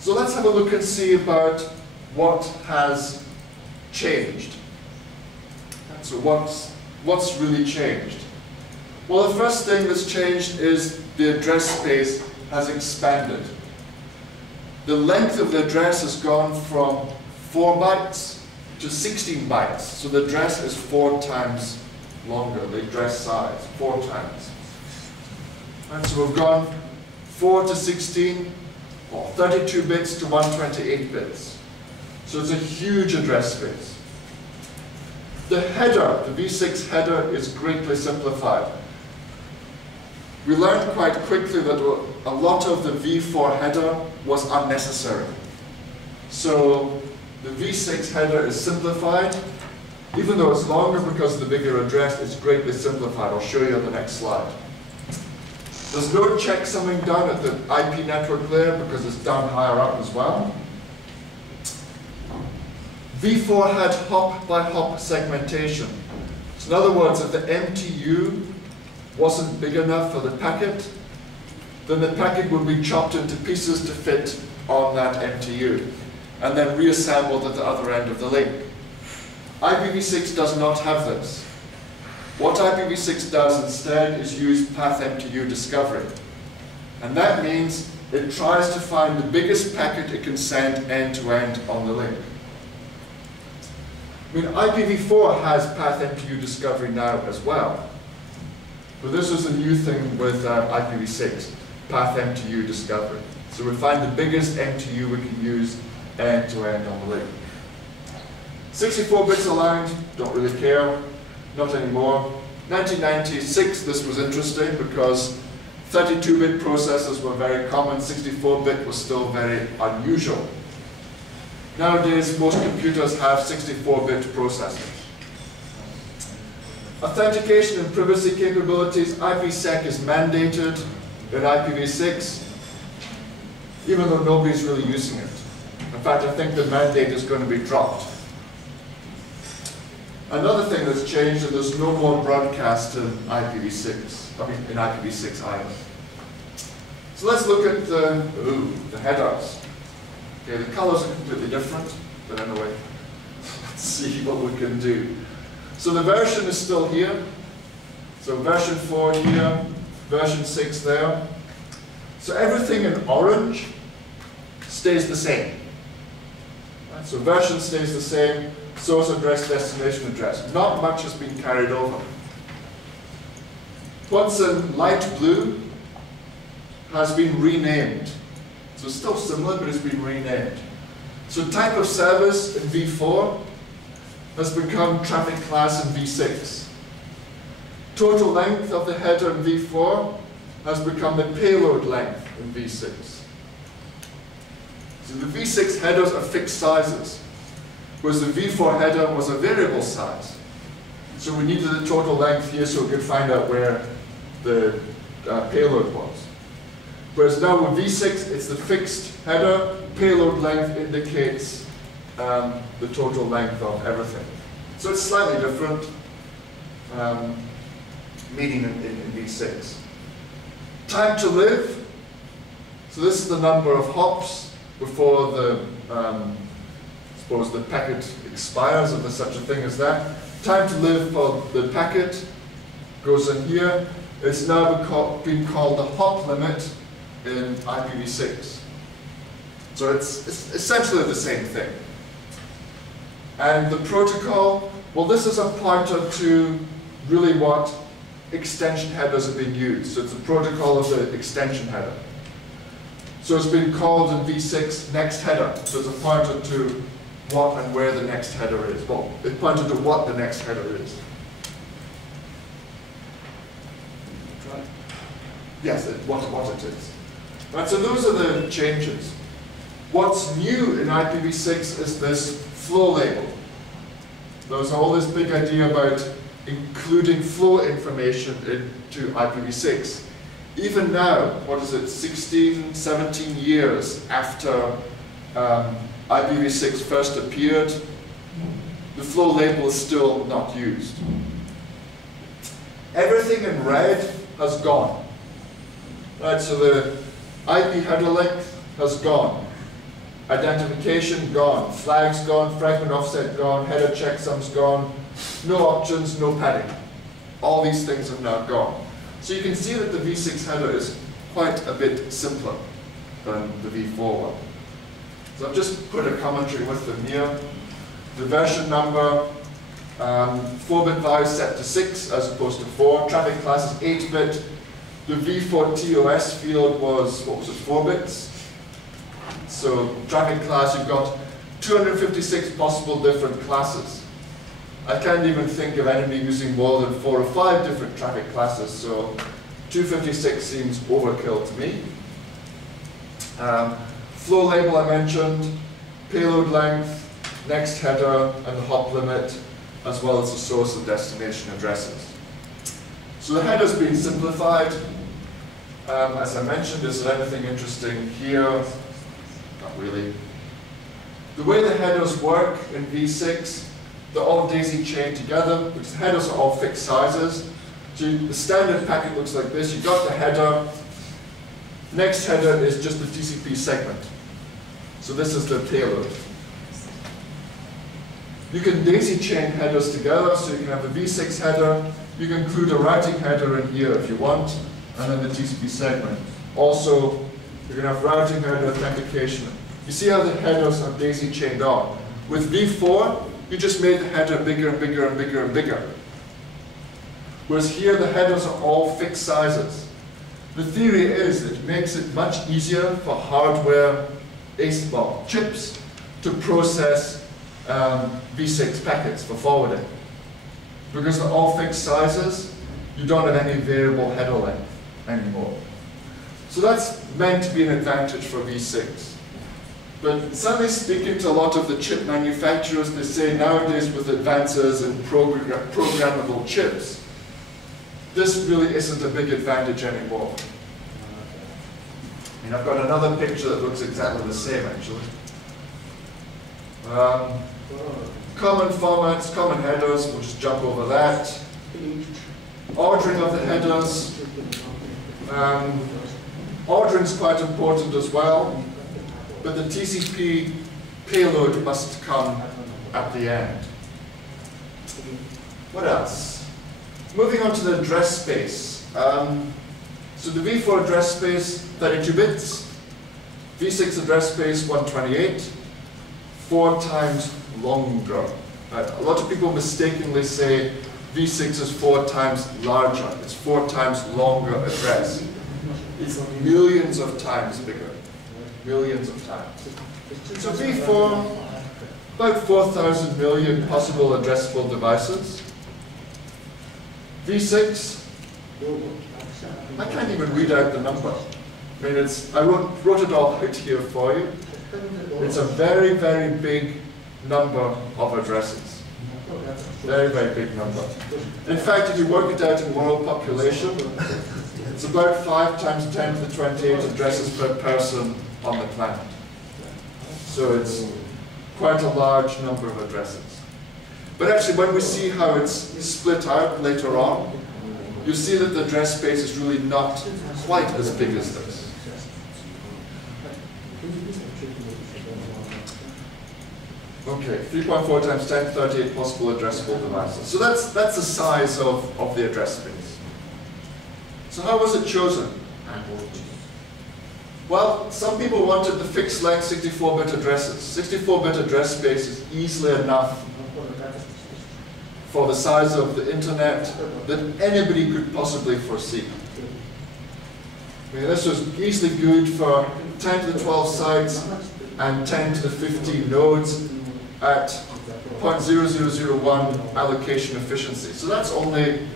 So let's have a look and see about what has changed. And so what's really changed? Well, the first thing that's changed is the address space has expanded. The length of the address has gone from 4 bytes to 16 bytes. So the address is 4 times longer, the address size, 4 times. And so we've gone 4 to 16, or 32 bits to 128 bits. So it's a huge address space. The header, the v6 header, is greatly simplified. We learned quite quickly that a lot of the v4 header was unnecessary. So the v6 header is simplified. Even though it's longer because of the bigger address, it's greatly simplified. I'll show you on the next slide. There's no checksumming done at the IP network layer because it's done higher up as well. v4 had hop-by-hop segmentation. So in other words, if the MTU wasn't big enough for the packet, then the packet would be chopped into pieces to fit on that MTU, and then reassembled at the other end of the link. IPv6 does not have this. What IPv6 does instead is use path MTU discovery. And that means it tries to find the biggest packet it can send end-to-end on the link. I mean, IPv4 has path MTU discovery now as well. But this was a new thing with IPv6, path MTU discovery. So we find the biggest MTU we can use end-to-end on the link. 64 bits aligned, don't really care, not anymore. 1996, this was interesting because 32-bit processors were very common, 64-bit was still very unusual. Nowadays, most computers have 64-bit processors. Authentication and privacy capabilities, IPsec is mandated in IPv6, even though nobody's really using it. In fact, I think the mandate is going to be dropped. Another thing that's changed is there's no more broadcast in IPv6, in IPv6 either. So let's look at the headers. Okay, the colors are completely different, but anyway, let's see what we can do. So the version is still here. So version 4 here, version 6 there. So everything in orange stays the same. Right? So version stays the same, source address, destination address. Not much has been carried over. What's in light blue has been renamed. So it's still similar, but it's been renamed. So type of service in v4 has become traffic class in v6. Total length of the header in v4 has become the payload length in v6. So the v6 headers are fixed sizes, whereas the v4 header was a variable size. So we needed the total length here so we could find out where the payload was. Whereas now with v6, it's the fixed header, payload length indicates the total length of everything. So it's slightly different, meaning in v6. Time to live. So this is the number of hops before the, suppose the packet expires, if there's such a thing as that. Time to live for the packet goes in here. It's now been called the hop limit in IPv6. So it's essentially the same thing. And the protocol, well, this is a pointer to really what extension headers have been used. So it's a protocol of the extension header. So it's been called in v6 next header. So it's a pointer to what and where the next header is. Well, it pointed to what the next header is. Yes, what it is. Right, so those are the changes. What's new in IPv6 is this flow label. There's all this big idea about including flow information into IPv6. Even now, what is it, 16, 17 years after IPv6 first appeared, the flow label is still not used. Everything in red has gone. Right, so the IP header length has gone. Identification gone. Flags gone. Fragment offset gone. Header checksums gone. No options, no padding. All these things have now gone. So you can see that the v6 header is quite a bit simpler than the v4 one. So I've just put a commentary with them here. The version number, 4-bit value set to 6 as opposed to 4. Traffic class is 8-bit. The v4 TOS field was, what was it, 4 bits? So traffic class, you've got 256 possible different classes. I can't even think of anybody using more than 4 or 5 different traffic classes, so 256 seems overkill to me. Flow label I mentioned, payload length, next header, and the hop limit, as well as the source and destination addresses. So the header's been simplified. As I mentioned, is there anything interesting here? Not really. The way the headers work in v6, they're all daisy chained together, because the headers are all fixed sizes. So the standard packet looks like this. You've got the header. Next header is just the TCP segment. So this is the payload. You can daisy chain headers together, so you can have the v6 header. You can include a routing header in here if you want, and then the TCP segment. Also, you can have routing header authentication. You see how the headers are daisy chained on. With v4, you just made the header bigger and bigger and bigger and bigger. Whereas here, the headers are all fixed sizes. The theory is that it makes it much easier for hardware chips to process v6 packets for forwarding. Because they're all fixed sizes, you don't have any variable header length anymore. So that's meant to be an advantage for v6. But certainly speaking to a lot of the chip manufacturers, they say nowadays with advances in programmable chips, this really isn't a big advantage anymore. I mean, I've got another picture that looks exactly the same, actually. Common formats, common headers, we'll just jump over that. Ordering of the headers. Ordering is quite important as well, but the TCP payload must come at the end. What else? Moving on to the address space. So the v4 address space, 32 bits. v6 address space, 128. 4 times longer. A lot of people mistakenly say v6 is 4 times larger. It's 4 times longer address. It's millions of times bigger. Millions of times. So v4, about 4,000 million possible addressable devices. v6, I can't even read out the number. I mean, I wrote it all out here for you. It's a very, very big number of addresses. Very, very big number. In fact, if you work it out in world population, it's about 5 times 10 to the 28 addresses per person on the planet. So it's quite a large number of addresses. But actually, when we see how it's split out later on, you see that the address space is really not quite as big as this. Okay, 3.4 times 10 to the 38 possible addressable devices. So that's the size of the address space. So how was it chosen? Well, some people wanted the fixed length 64-bit addresses. 64-bit address space is easily enough for the size of the internet that anybody could possibly foresee. I mean, this was easily good for 10 to the 12 sites and 10 to the 15 nodes at 0.0001 allocation efficiency. So that's only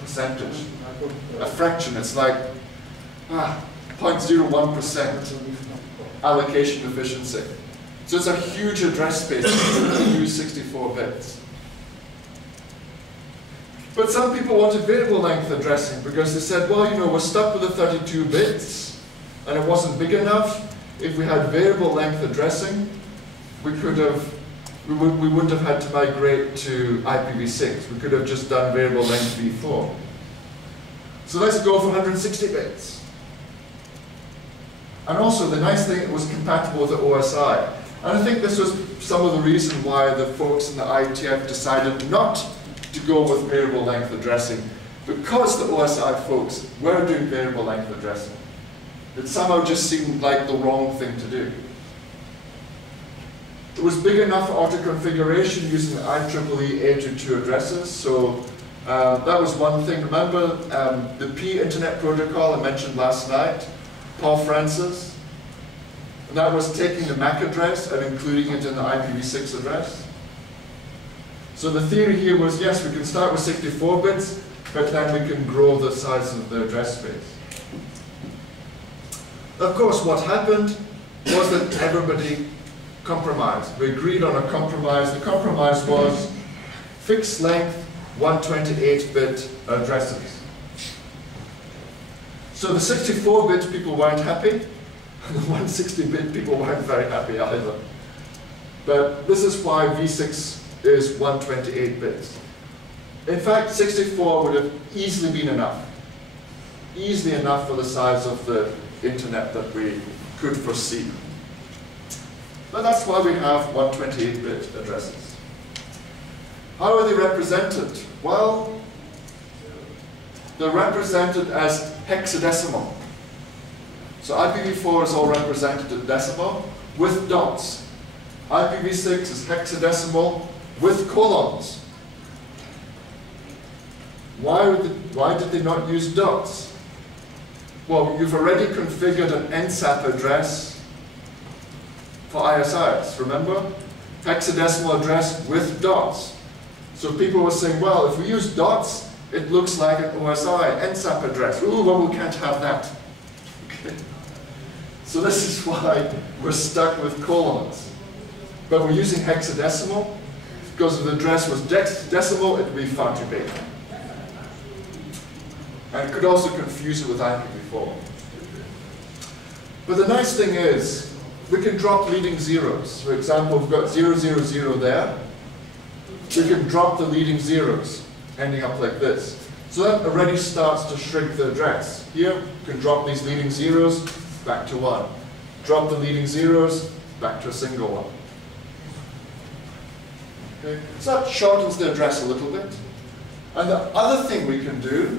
percentage, a fraction. It's like 0.01% allocation efficiency. So it's a huge address space to use 64 bits. But some people wanted variable length addressing because they said, well, you know, we're stuck with the 32 bits and it wasn't big enough. If we had variable length addressing, we wouldn't have had to migrate to IPv6. We could have just done variable length v4. So let's go for 160 bits. And also the nice thing, it was compatible with the OSI. And I think this was some of the reason why the folks in the IETF decided not to go with variable length addressing, because the OSI folks were doing variable length addressing. It somehow just seemed like the wrong thing to do. It was big enough for auto-configuration using the IEEE 802 addresses, so that was one thing. Remember the P Internet Protocol I mentioned last night, Paul Francis? And that was taking the MAC address and including it in the IPv6 address. So the theory here was, yes, we can start with 64 bits, but then we can grow the size of the address space. Of course, what happened was that everybody compromised. We agreed on a compromise. The compromise was fixed length 128-bit addresses. So the 64-bit people weren't happy, and the 160-bit people weren't very happy either. But this is why v6 is 128 bits. In fact, 64 would have easily been enough. Easily enough for the size of the internet that we could foresee. But that's why we have 128-bit addresses. How are they represented? Well, they're represented as hexadecimal. So IPv4 is all represented in decimal with dots. IPv6 is hexadecimal with colons. Why did they not use dots? Well, you've already configured an NSAP address for ISIS, remember? Hexadecimal address with dots. So people were saying, well, if we use dots, it looks like an OSI, NSAP address. Ooh, well, we can't have that. Okay. So this is why we're stuck with colons. But we're using hexadecimal, because if the address was decimal, it would be far too big. And it could also confuse it with IPv4. But the nice thing is, we can drop leading zeros. For example, we've got 000 there. We can drop the leading zeros, ending up like this. So that already starts to shrink the address. Here, you can drop these leading zeros back to 1. Drop the leading zeros back to a single one. Okay. So that shortens the address a little bit. And the other thing we can do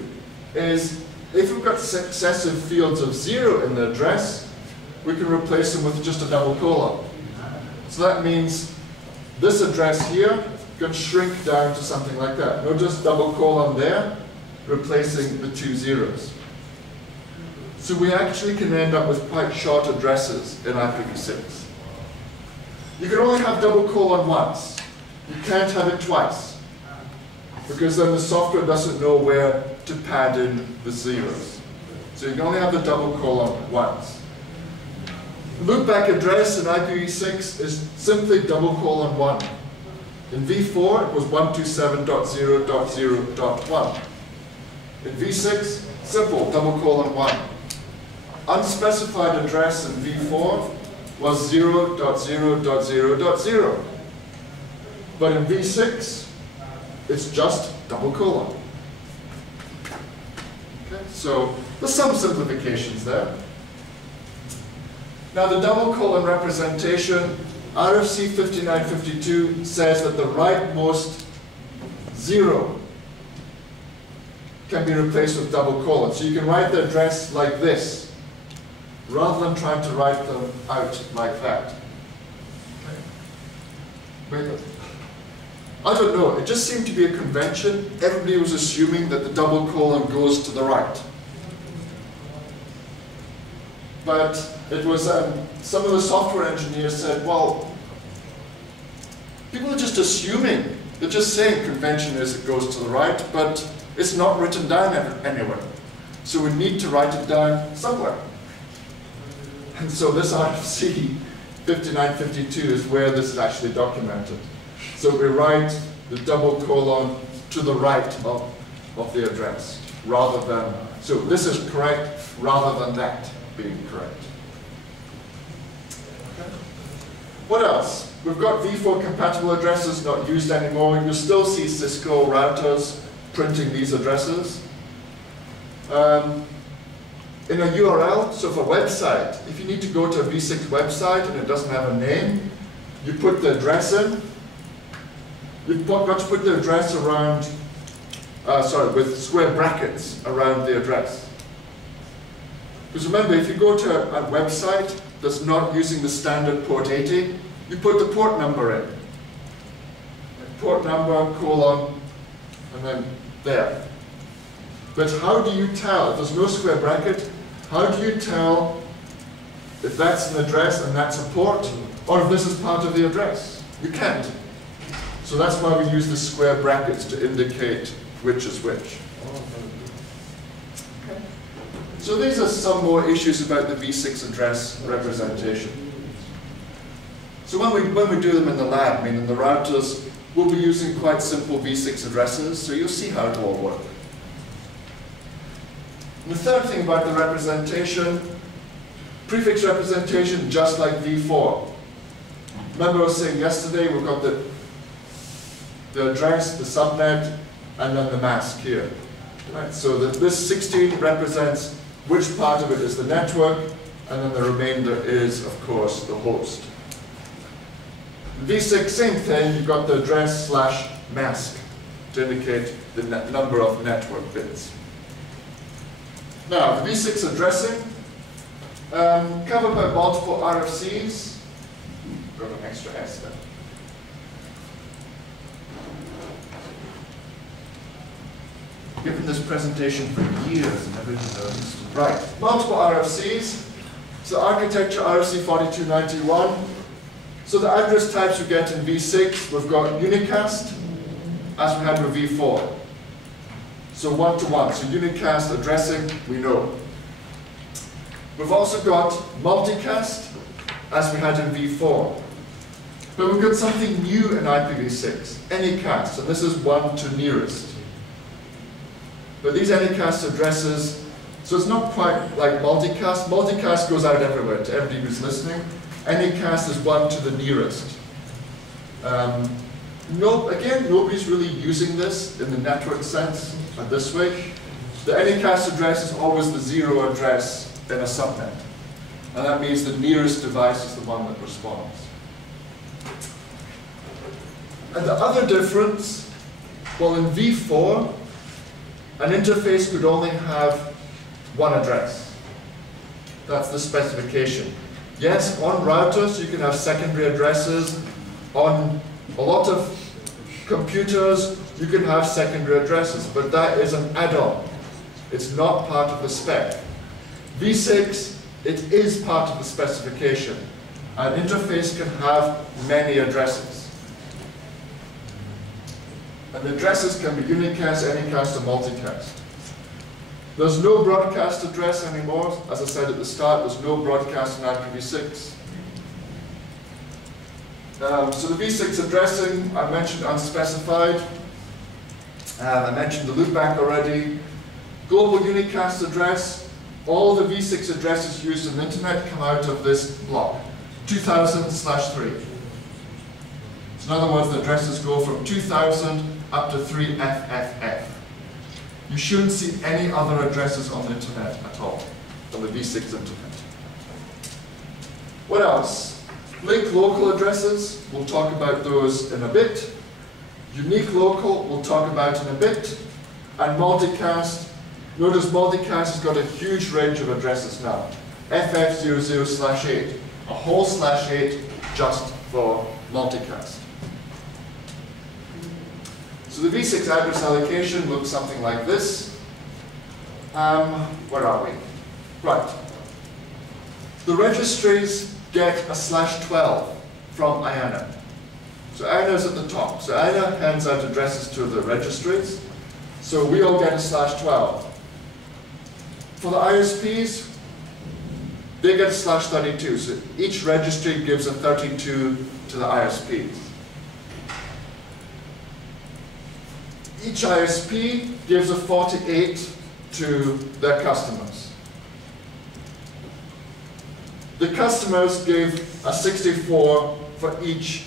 is, if we've got successive fields of 0 in the address, we can replace them with just a double colon. So that means this address here can shrink down to something like that. Notice double colon there, replacing the 2 zeros. So we actually can end up with quite short addresses in IPv6. You can only have double colon once. You can't have it twice, because then the software doesn't know where to pad in the zeros. So you can only have the double colon once. The loopback address in IPv6 is simply double colon 1. In v4, it was 127.0.0.1. In v6, simple, double colon 1. Unspecified address in v4 was 0.0.0.0. But in v6, it's just double colon. Okay, so there's some simplifications there. Now the double colon representation RFC 5952 says that the rightmost 0 can be replaced with double colon. So you can write the address like this, rather than trying to write them out like that. I don't know, it just seemed to be a convention. Everybody was assuming that the double colon goes to the right. But it was, some of the software engineers said, well, people are just assuming. They're just saying convention is it goes to the right, but it's not written down anywhere. So we need to write it down somewhere. And so this RFC 5952 is where this is actually documented. So we write the double colon to the right of the address, rather than, so this is correct rather than that being correct. Okay. What else? We've got v4 compatible addresses not used anymore. You'll still see Cisco routers printing these addresses. In a URL, so for a website, if you need to go to a v6 website and it doesn't have a name, you put the address in. You've got to put the address around, with square brackets around the address. Because remember, if you go to a website that's not using the standard port 80, you put the port number in. Port number, colon, and then there. But how do you tell, if there's no square bracket, how do you tell if that's an address and that's a port, or if this is part of the address? You can't. So that's why we use the square brackets to indicate which is which. Okay. So these are some more issues about the v6 address representation. So when we do them in the lab, I mean in the routers, we'll be using quite simple v6 addresses, so you'll see how it will all work. And the third thing about the representation, prefix representation just like v4. Remember I was saying yesterday we've got the address, the subnet, and then the mask here. Right? So this 16 represents which part of it is the network, and then the remainder is, of course, the host. v6, same thing, you've got the address / mask to indicate the number of network bits. Now, the v6 addressing, covered by multiple RFCs. Got an extra S there. Given this presentation for years and never noticed. Right, multiple RFCs. So architecture RFC 4291. So the address types we get in v6, we've got unicast, as we had with v4. So one-to-one, so unicast addressing, we know. We've also got multicast, as we had in v4. But we've got something new in IPv6, anycast, and this is one to nearest. But these anycast addresses, so it's not quite like multicast. Multicast goes out everywhere to everybody who's listening. Anycast is one to the nearest. Again, nobody's really using this in the network sense this way. The anycast address is always the 0 address in a subnet. And that means the nearest device is the one that responds. And the other difference, well, in v4, an interface could only have one address. That's the specification. Yes, on routers you can have secondary addresses. On a lot of computers you can have secondary addresses, but that is an add-on. It's not part of the spec. v6, it is part of the specification. An interface can have many addresses. And the addresses can be unicast, anycast, or multicast. There's no broadcast address anymore. As I said at the start, there's no broadcast in IPv6. So the v6 addressing, I mentioned unspecified. I mentioned the loopback already. Global unicast address, all the v6 addresses used on the internet come out of this block, 2000/3. So in other words, the addresses go from 2000 up to 3FFF. You shouldn't see any other addresses on the internet at all, on the v6 internet. What else? Link local addresses, we'll talk about those in a bit. Unique local, we'll talk about in a bit. And multicast, notice multicast has got a huge range of addresses now. FF00/8, a whole /8 just for multicast. So the v6 address allocation looks something like this. Where are we? Right. The registries get a /12 from IANA. So IANA is at the top. So IANA hands out addresses to the registries. So we all get a /12. For the ISPs, they get a /32. So each registry gives a 32 to the ISPs. Each ISP gives a 48 to their customers. The customers give a 64 for each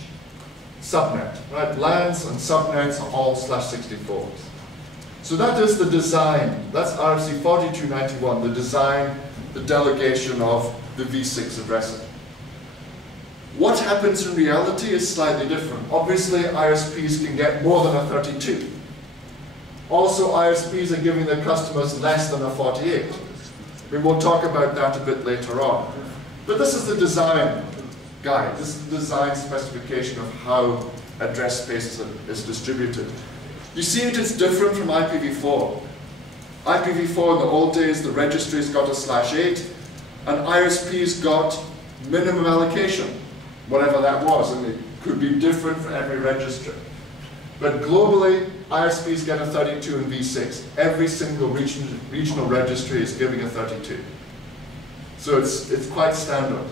subnet, right? LANs and subnets are all /64s. So that is the design. That's RFC 4291, the design, the delegation of the v6 addressing. What happens in reality is slightly different. Obviously, ISPs can get more than a 32. Also, ISPs are giving their customers less than a 48. We will talk about that a bit later on. But this is the design guide. This is the design specification of how address space is distributed. You see it is different from IPv4. IPv4 in the old days, the registries got a /8, and ISPs got minimum allocation, whatever that was, and it could be different for every registry. But globally, ISPs get a 32 in v6. Every single regional registry is giving a 32. So it's quite standard.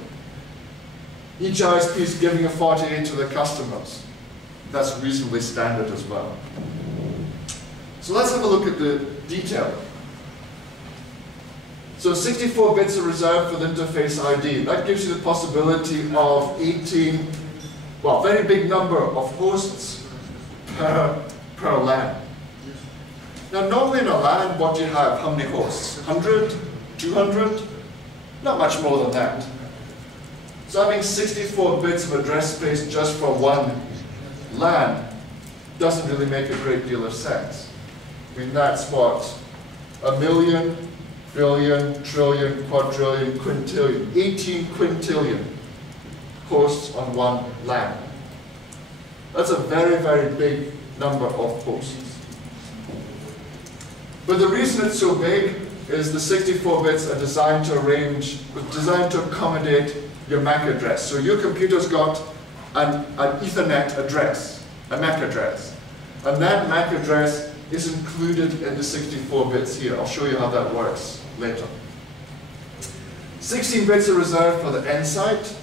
Each ISP is giving a 48 to their customers. That's reasonably standard as well. So let's have a look at the detail. So 64 bits are reserved for the interface ID. That gives you the possibility of 18, well, very big number of hosts per LAN. Now normally in a LAN, what do you have? How many hosts? 100? 200? Not much more than that. So having 64 bits of address space just for one LAN doesn't really make a great deal of sense. I mean, that's what? A million, billion, trillion, quadrillion, quintillion, 18 quintillion hosts on one LAN. That's a very, very big number of hosts. But the reason it's so big is the 64 bits are designed to accommodate your MAC address. So your computer's got an Ethernet address, a MAC address. And that MAC address is included in the 64 bits here. I'll show you how that works later. 16 bits are reserved for the end site.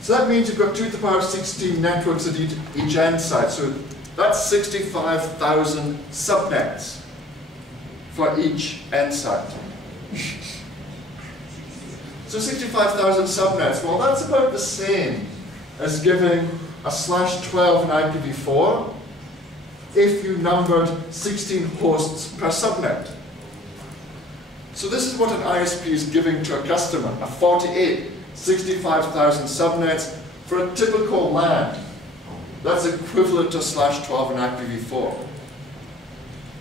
So that means you've got 2 to the power of 16 networks at each end site. So that's 65,000 subnets for each end site. So 65,000 subnets, well, that's about the same as giving a /12 in IPv4 if you numbered 16 hosts per subnet. So this is what an ISP is giving to a customer, a 48, 65,000 subnets for a typical LAN. That's equivalent to /12 in IPv4.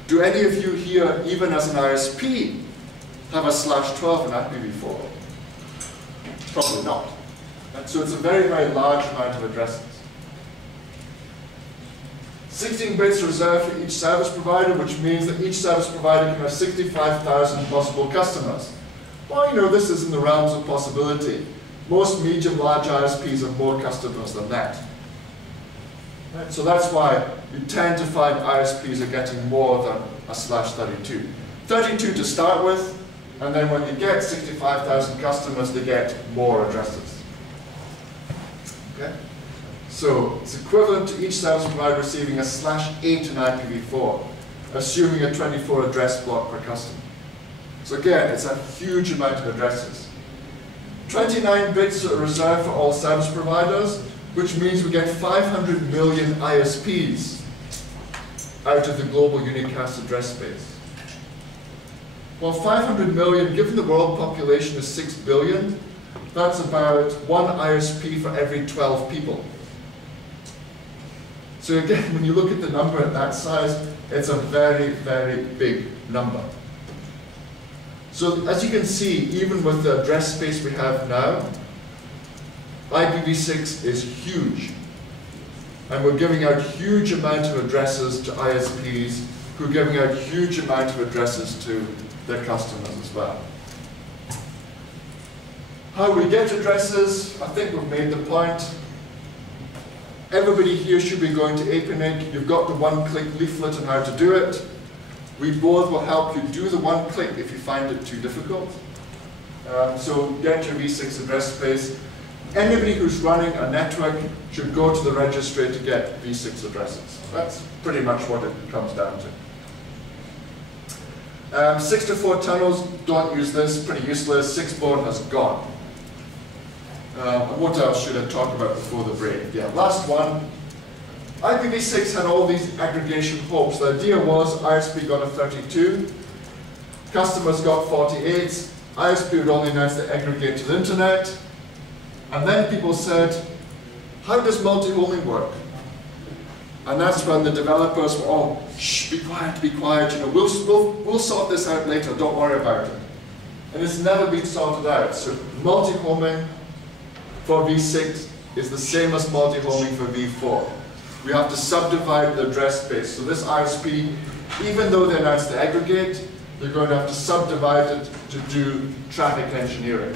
Do any of you here, even as an ISP, have a /12 in IPv4? Probably not. And so it's a very, very large amount of addresses. 16 bits reserved for each service provider, which means that each service provider can have 65,000 possible customers. Well, you know, this is in the realms of possibility. Most medium, large ISPs have more customers than that. Right? So that's why you tend to find ISPs are getting more than a /32. 32 to start with, and then when you get 65,000 customers, they get more addresses. Okay? So it's equivalent to each service provider receiving a /8 in IPv4, assuming a 24 address block per customer. So again, it's a huge amount of addresses. 29 bits are reserved for all service providers, which means we get 500 million ISPs out of the global unicast address space. Well, 500 million, given the world population is 6 billion, that's about 1 ISP for every 12 people. So again, when you look at the number at that size, it's a very, very big number. So as you can see, even with the address space we have now, IPv6 is huge. And we're giving out huge amount of addresses to ISPs who are giving out huge amount of addresses to their customers as well. How we get addresses, I think we've made the point. Everybody here should be going to APNIC. You've got the one-click leaflet on how to do it. We both will help you do the one-click if you find it too difficult. So get your v6 address space. Anybody who's running a network should go to the registry to get v6 addresses. That's pretty much what it comes down to. 64 tunnels, don't use this, pretty useless. 6-baud has gone. What else should I talk about before the break? Yeah, last one. IPv6 had all these aggregation hopes. The idea was ISP got a 32, customers got 48, ISP would only announce they aggregate to the internet, and then people said, how does multi-homing work? And that's when the developers were all, shh, be quiet, you know, we'll sort this out later, don't worry about it. And it's never been sorted out. So multi-homing for v6 is the same as multi-homing for v4. We have to subdivide the address space. So this ISP, even though they announced the aggregate, they're going to have to subdivide it to do traffic engineering.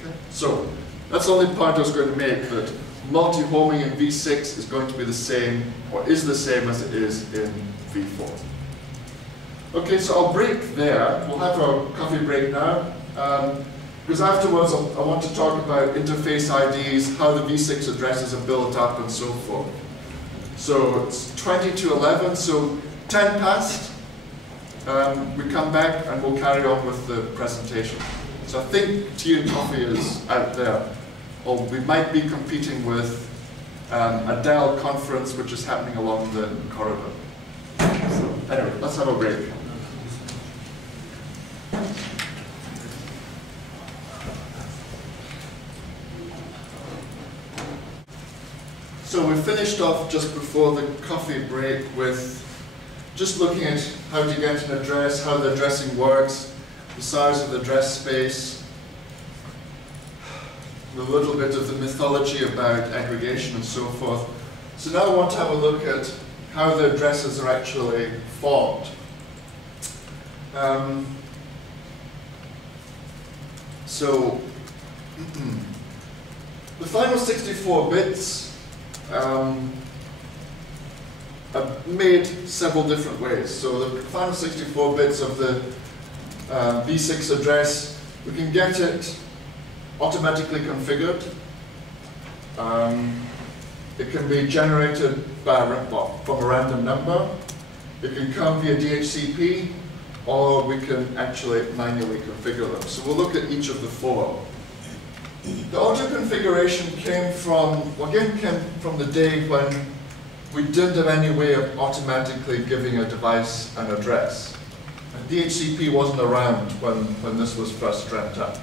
Okay. So that's the only point I was going to make, that multi-homing in v6 is going to be the same, or is the same as it is in v4. Okay, so I'll break there. We'll have our coffee break now. Because afterwards I want to talk about interface IDs, how the v6 addresses are built up and so forth. So it's 20 to 11, so 10 past. We come back and we'll carry on with the presentation. So I think tea and coffee is out there. Or we might be competing with a Dell conference which is happening along the corridor. So anyway, let's have a break. So we finished off just before the coffee break with just looking at how to get an address, how the addressing works, the size of the address space, a little bit of the mythology about aggregation and so forth. So now I want to have a look at how the addresses are actually formed. So the final 64 bits are made several different ways. So the final 64 bits of the v6 address, we can get it automatically configured. It can be generated by from a random number. It can come via DHCP, or we can actually manually configure them. So we'll look at each of the four. The auto configuration came from the day when we didn't have any way of automatically giving a device an address. And DHCP wasn't around when this was first dreamt up.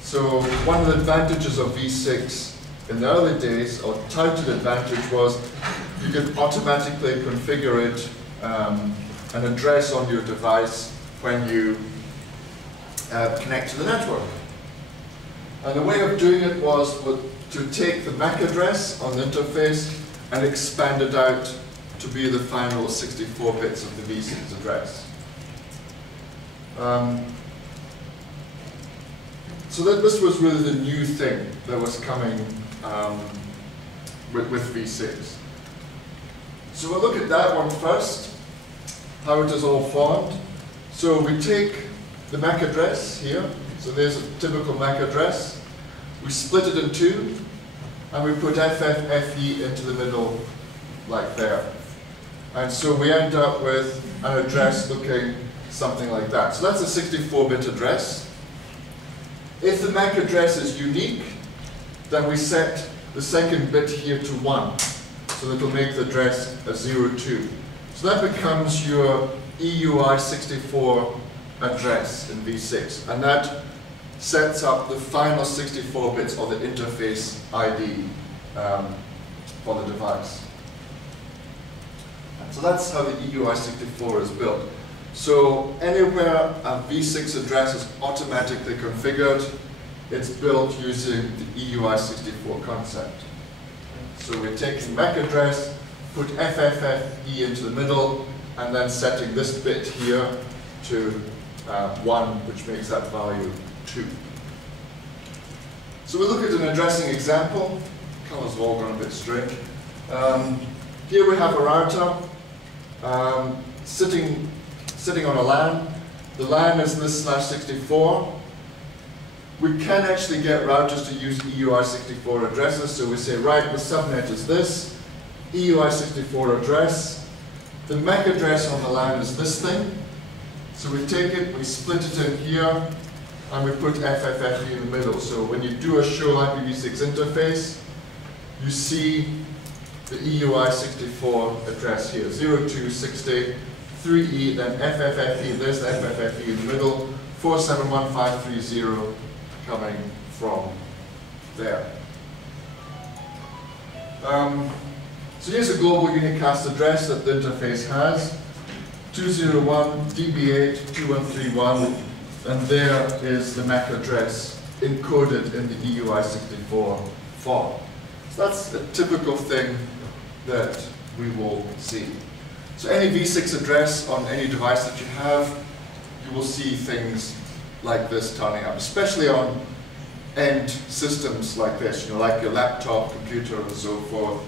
So one of the advantages of v6 in the early days, or touted advantage, was you could automatically configure it, an address on your device when you connect to the network. And the way of doing it was to take the MAC address on the interface and expand it out to be the final 64 bits of the v6 address. So this was really the new thing that was coming with v6. So we'll look at that one first, how it is all formed. So we take the MAC address here. So there's a typical MAC address. We split it in two, and we put FFFE into the middle, like there. And so we end up with an address looking something like that. So that's a 64-bit address. If the MAC address is unique, then we set the second bit here to 1. So that will make the address a 02. So that becomes your EUI64 address in v6. And that sets up the final 64 bits of the interface ID for the device. And so that's how the EUI64 is built. So anywhere a v6 address is automatically configured, it's built using the EUI64 concept. So we're taking MAC address, put FFFE into the middle, and then setting this bit here to 1, which makes that value 2. So we look at an addressing example. Colors have all gone a bit strange. Here we have a router sitting on a LAN. The LAN is this /64. We can actually get routers to use EUI64 addresses, so we say, right, the subnet is this, EUI64 address. The MAC address on the LAN is this thing. So we take it, we split it in here, and we put FFFE in the middle. So when you do a show IPv6 interface, you see the EUI64 address here, 0260 3E, then FFFE, there's the FFFE in the middle, 471530 coming from there. So here's a global unicast address that the interface has, 201 DB8 2131, and there is the MAC address encoded in the EUI64 form. So that's a typical thing that we will see. So any v6 address on any device that you have, you will see things like this turning up, especially on end systems like this, like your laptop, computer, and so forth.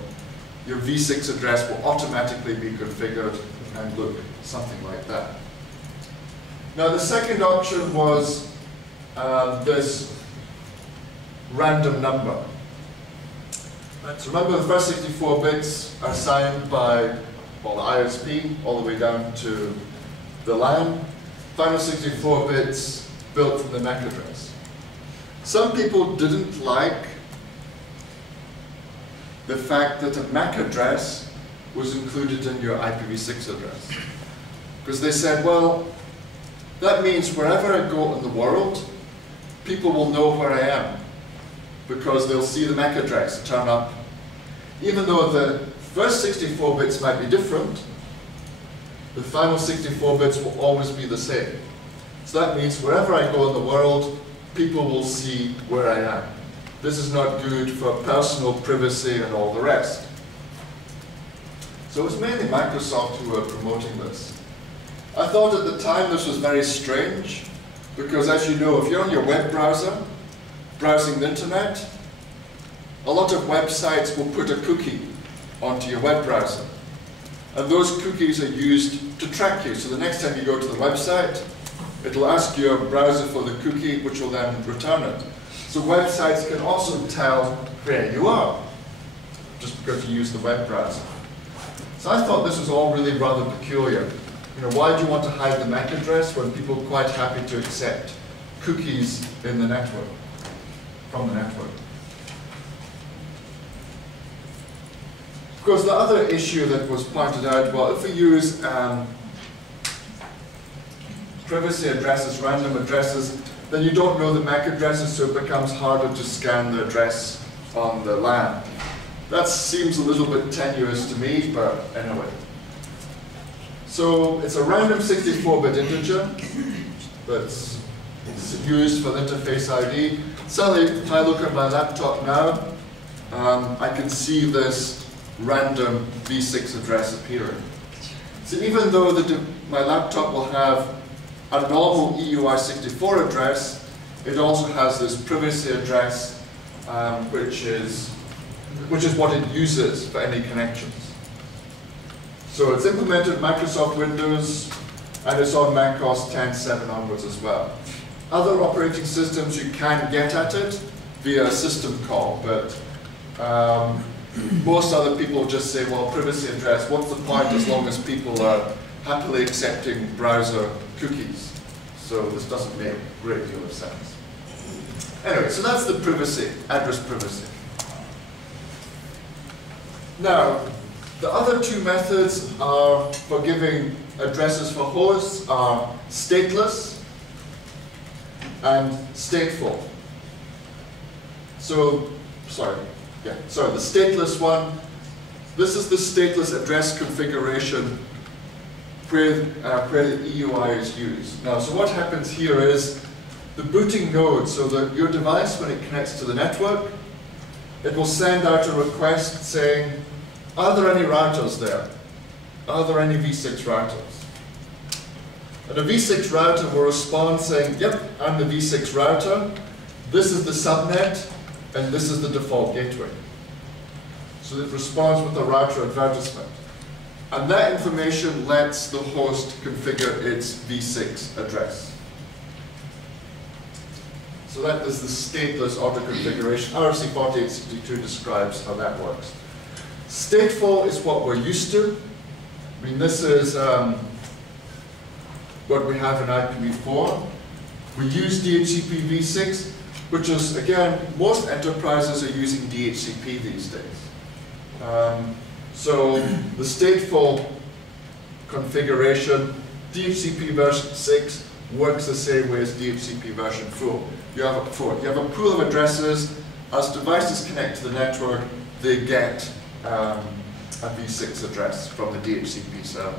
Your v6 address will automatically be configured and look something like that. Now the second option was this random number. Right, so remember, the first 64 bits are signed by, well, the ISP all the way down to the LAN. Final 64 bits built from the MAC address. Some people didn't like the fact that a MAC address was included in your IPv6 address. Because they said, well, that means wherever I go in the world, people will know where I am, because they'll see the MAC address turn up. Even though the first 64 bits might be different, the final 64 bits will always be the same. So that means wherever I go in the world, people will see where I am. This is not good for personal privacy and all the rest. So it was mainly Microsoft who were promoting this. I thought at the time this was very strange, because as you know, if you're on your web browser, browsing the internet, a lot of websites will put a cookie onto your web browser. And those cookies are used to track you. So the next time you go to the website, it'll ask your browser for the cookie, which will then return it. So websites can also tell where you are, just because you use the web browser. So I thought this was all really rather peculiar. Why do you want to hide the MAC address when people are quite happy to accept cookies in the network, from the network? Of course, the other issue that was pointed out, well, if we use privacy addresses, random addresses, then you don't know the MAC addresses, so it becomes harder to scan the address on the LAN. That seems a little bit tenuous to me, but anyway. So it's a random 64-bit integer that's used for the interface ID. Suddenly, if I look at my laptop now, I can see this random v6 address appearing. So even though my laptop will have a normal EUI64 address, it also has this privacy address, which is what it uses for any connections. So it's implemented Microsoft Windows, and it's on Mac OS 10.7 onwards as well. Other operating systems, you can get at it via a system call, but most other people just say, well, privacy address, what's the point as long as people are happily accepting browser cookies? So this doesn't make a great deal of sense. Anyway, so that's the privacy, address privacy. Now, the other two methods are for giving addresses for hosts are stateless and stateful. So, the stateless one, this is the stateless address configuration where the EUI is used. Now, so what happens here is the booting node, so that your device, when it connects to the network, it will send out a request saying, are there any routers there? Are there any V6 routers? And a V6 router will respond saying, yep, I'm the V6 router, this is the subnet, and this is the default gateway. So it responds with a router advertisement. And that information lets the host configure its V6 address. So that is the stateless auto-configuration. RFC 4862 describes how that works. Stateful is what we're used to. I mean, this is what we have in IPv4. We use DHCP v6, which is, again, most enterprises are using DHCP these days. So the stateful configuration, DHCP version 6 works the same way as DHCP version 4. You have a pool of addresses. As devices connect to the network, they get a v6 address from the DHCP server.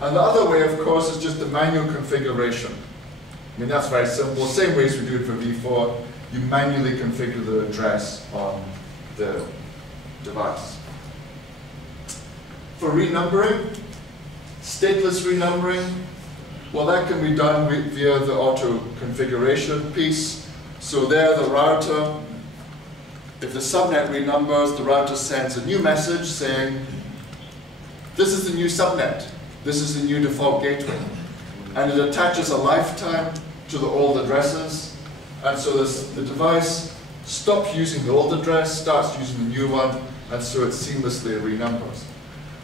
And the other way, of course, is just the manual configuration. I mean, that's very simple. Same way as we do it for v4, you manually configure the address on the device. For renumbering, stateless renumbering, well, that can be done via the auto configuration piece. So there, the router, if the subnet renumbers, the router sends a new message saying, this is the new subnet, this is the new default gateway. And it attaches a lifetime to the old addresses. And so the device stops using the old address, starts using the new one, and so it seamlessly renumbers.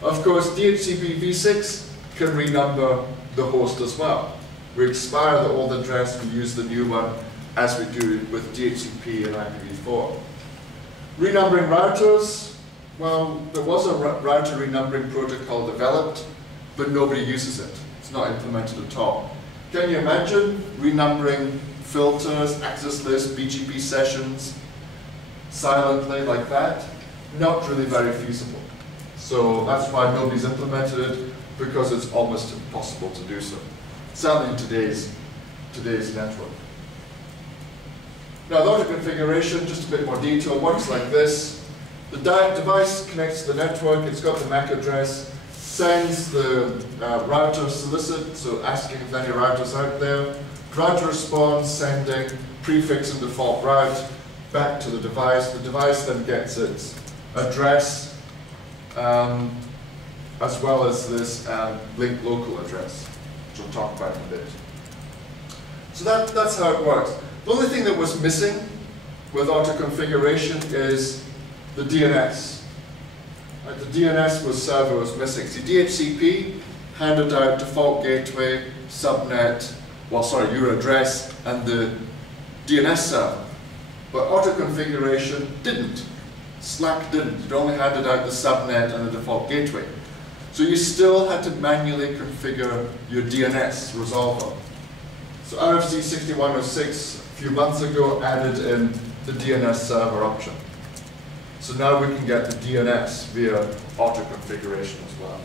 Of course, DHCP v6 can renumber the host as well. We expire the old address, we use the new one, as we do with DHCP and IPv4. Renumbering routers, well, there was a router renumbering protocol developed, but nobody uses it. It's not implemented at all. Can you imagine renumbering filters, access lists, BGP sessions, silently like that? Not really very feasible. So that's why nobody's implemented it, because it's almost impossible to do so. Certainly in today's network. Now the auto configuration, just a bit more detail, works like this. The device connects to the network, it's got the MAC address, sends the router solicit, so asking if there are any routers out there. Router responds, sending prefix and default route back to the device. The device then gets its address, as well as this link local address, which we'll talk about in a bit. So that's how it works. The only thing that was missing with auto configuration is the DNS. The DNS server was missing. See, DHCP handed out default gateway, subnet, your address, and the DNS server. But auto configuration didn't. Slack didn't. It only handed out the subnet and the default gateway. So you still had to manually configure your DNS resolver. So RFC 6106 a few months ago added in the DNS server option. So now we can get the DNS via auto configuration as well.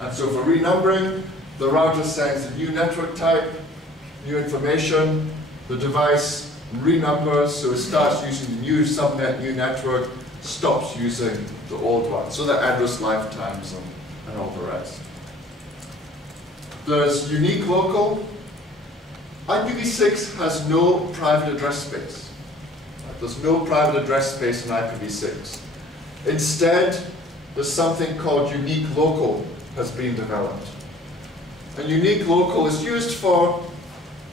And so for renumbering, the router sends a new network type, new information, the device renumbers, so it starts using the new subnet, new network, stops using the old one. So the address lifetimes and all the rest. There's unique local. IPv6 has no private address space. There's no private address space in IPv6. Instead, there's something called unique local has been developed. And unique local is used for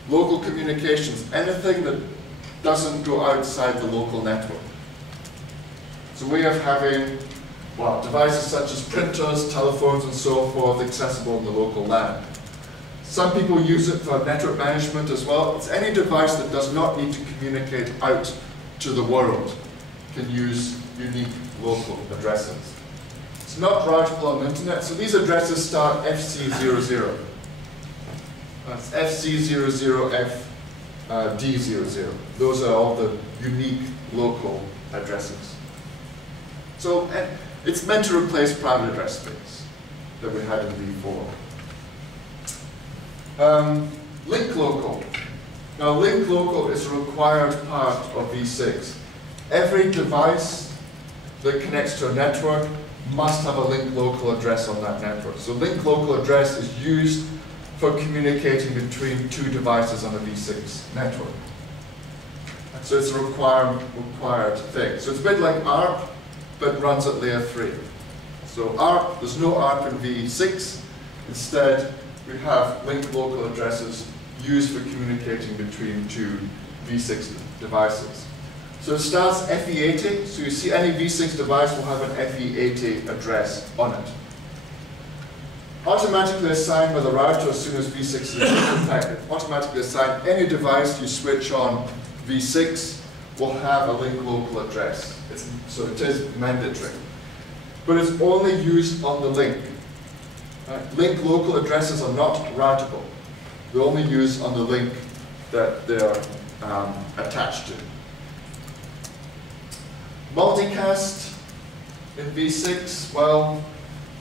local communications, anything that doesn't go outside the local network. It's a way of having devices such as printers, telephones, and so forth accessible in the local LAN. Some people use it for network management as well. It's any device that does not need to communicate out to the world can use unique local addresses. It's not routable on the internet, so these addresses start FC00. That's FC00, FD00. Those are all the unique local addresses. So it's meant to replace private address space that we had in v4. Link local. Now link local is a required part of v6. Every device that connects to a network must have a link local address on that network. So link local address is used for communicating between two devices on a v6 network. So it's a required thing. So it's a bit like ARP, but runs at layer 3. So ARP, there's no ARP in v6. Instead, we have link local addresses used for communicating between two v6 devices. So it starts FE80, so you see any v6 device will have an FE80 address on it. Automatically assigned by the router as soon as v6 is infected. Automatically assigned, any device you switch on v6 will have a link local address. So it is mandatory. But it's only used on the link. Link local addresses are not routable. They're only used on the link that they're attached to. Multicast in v6, well,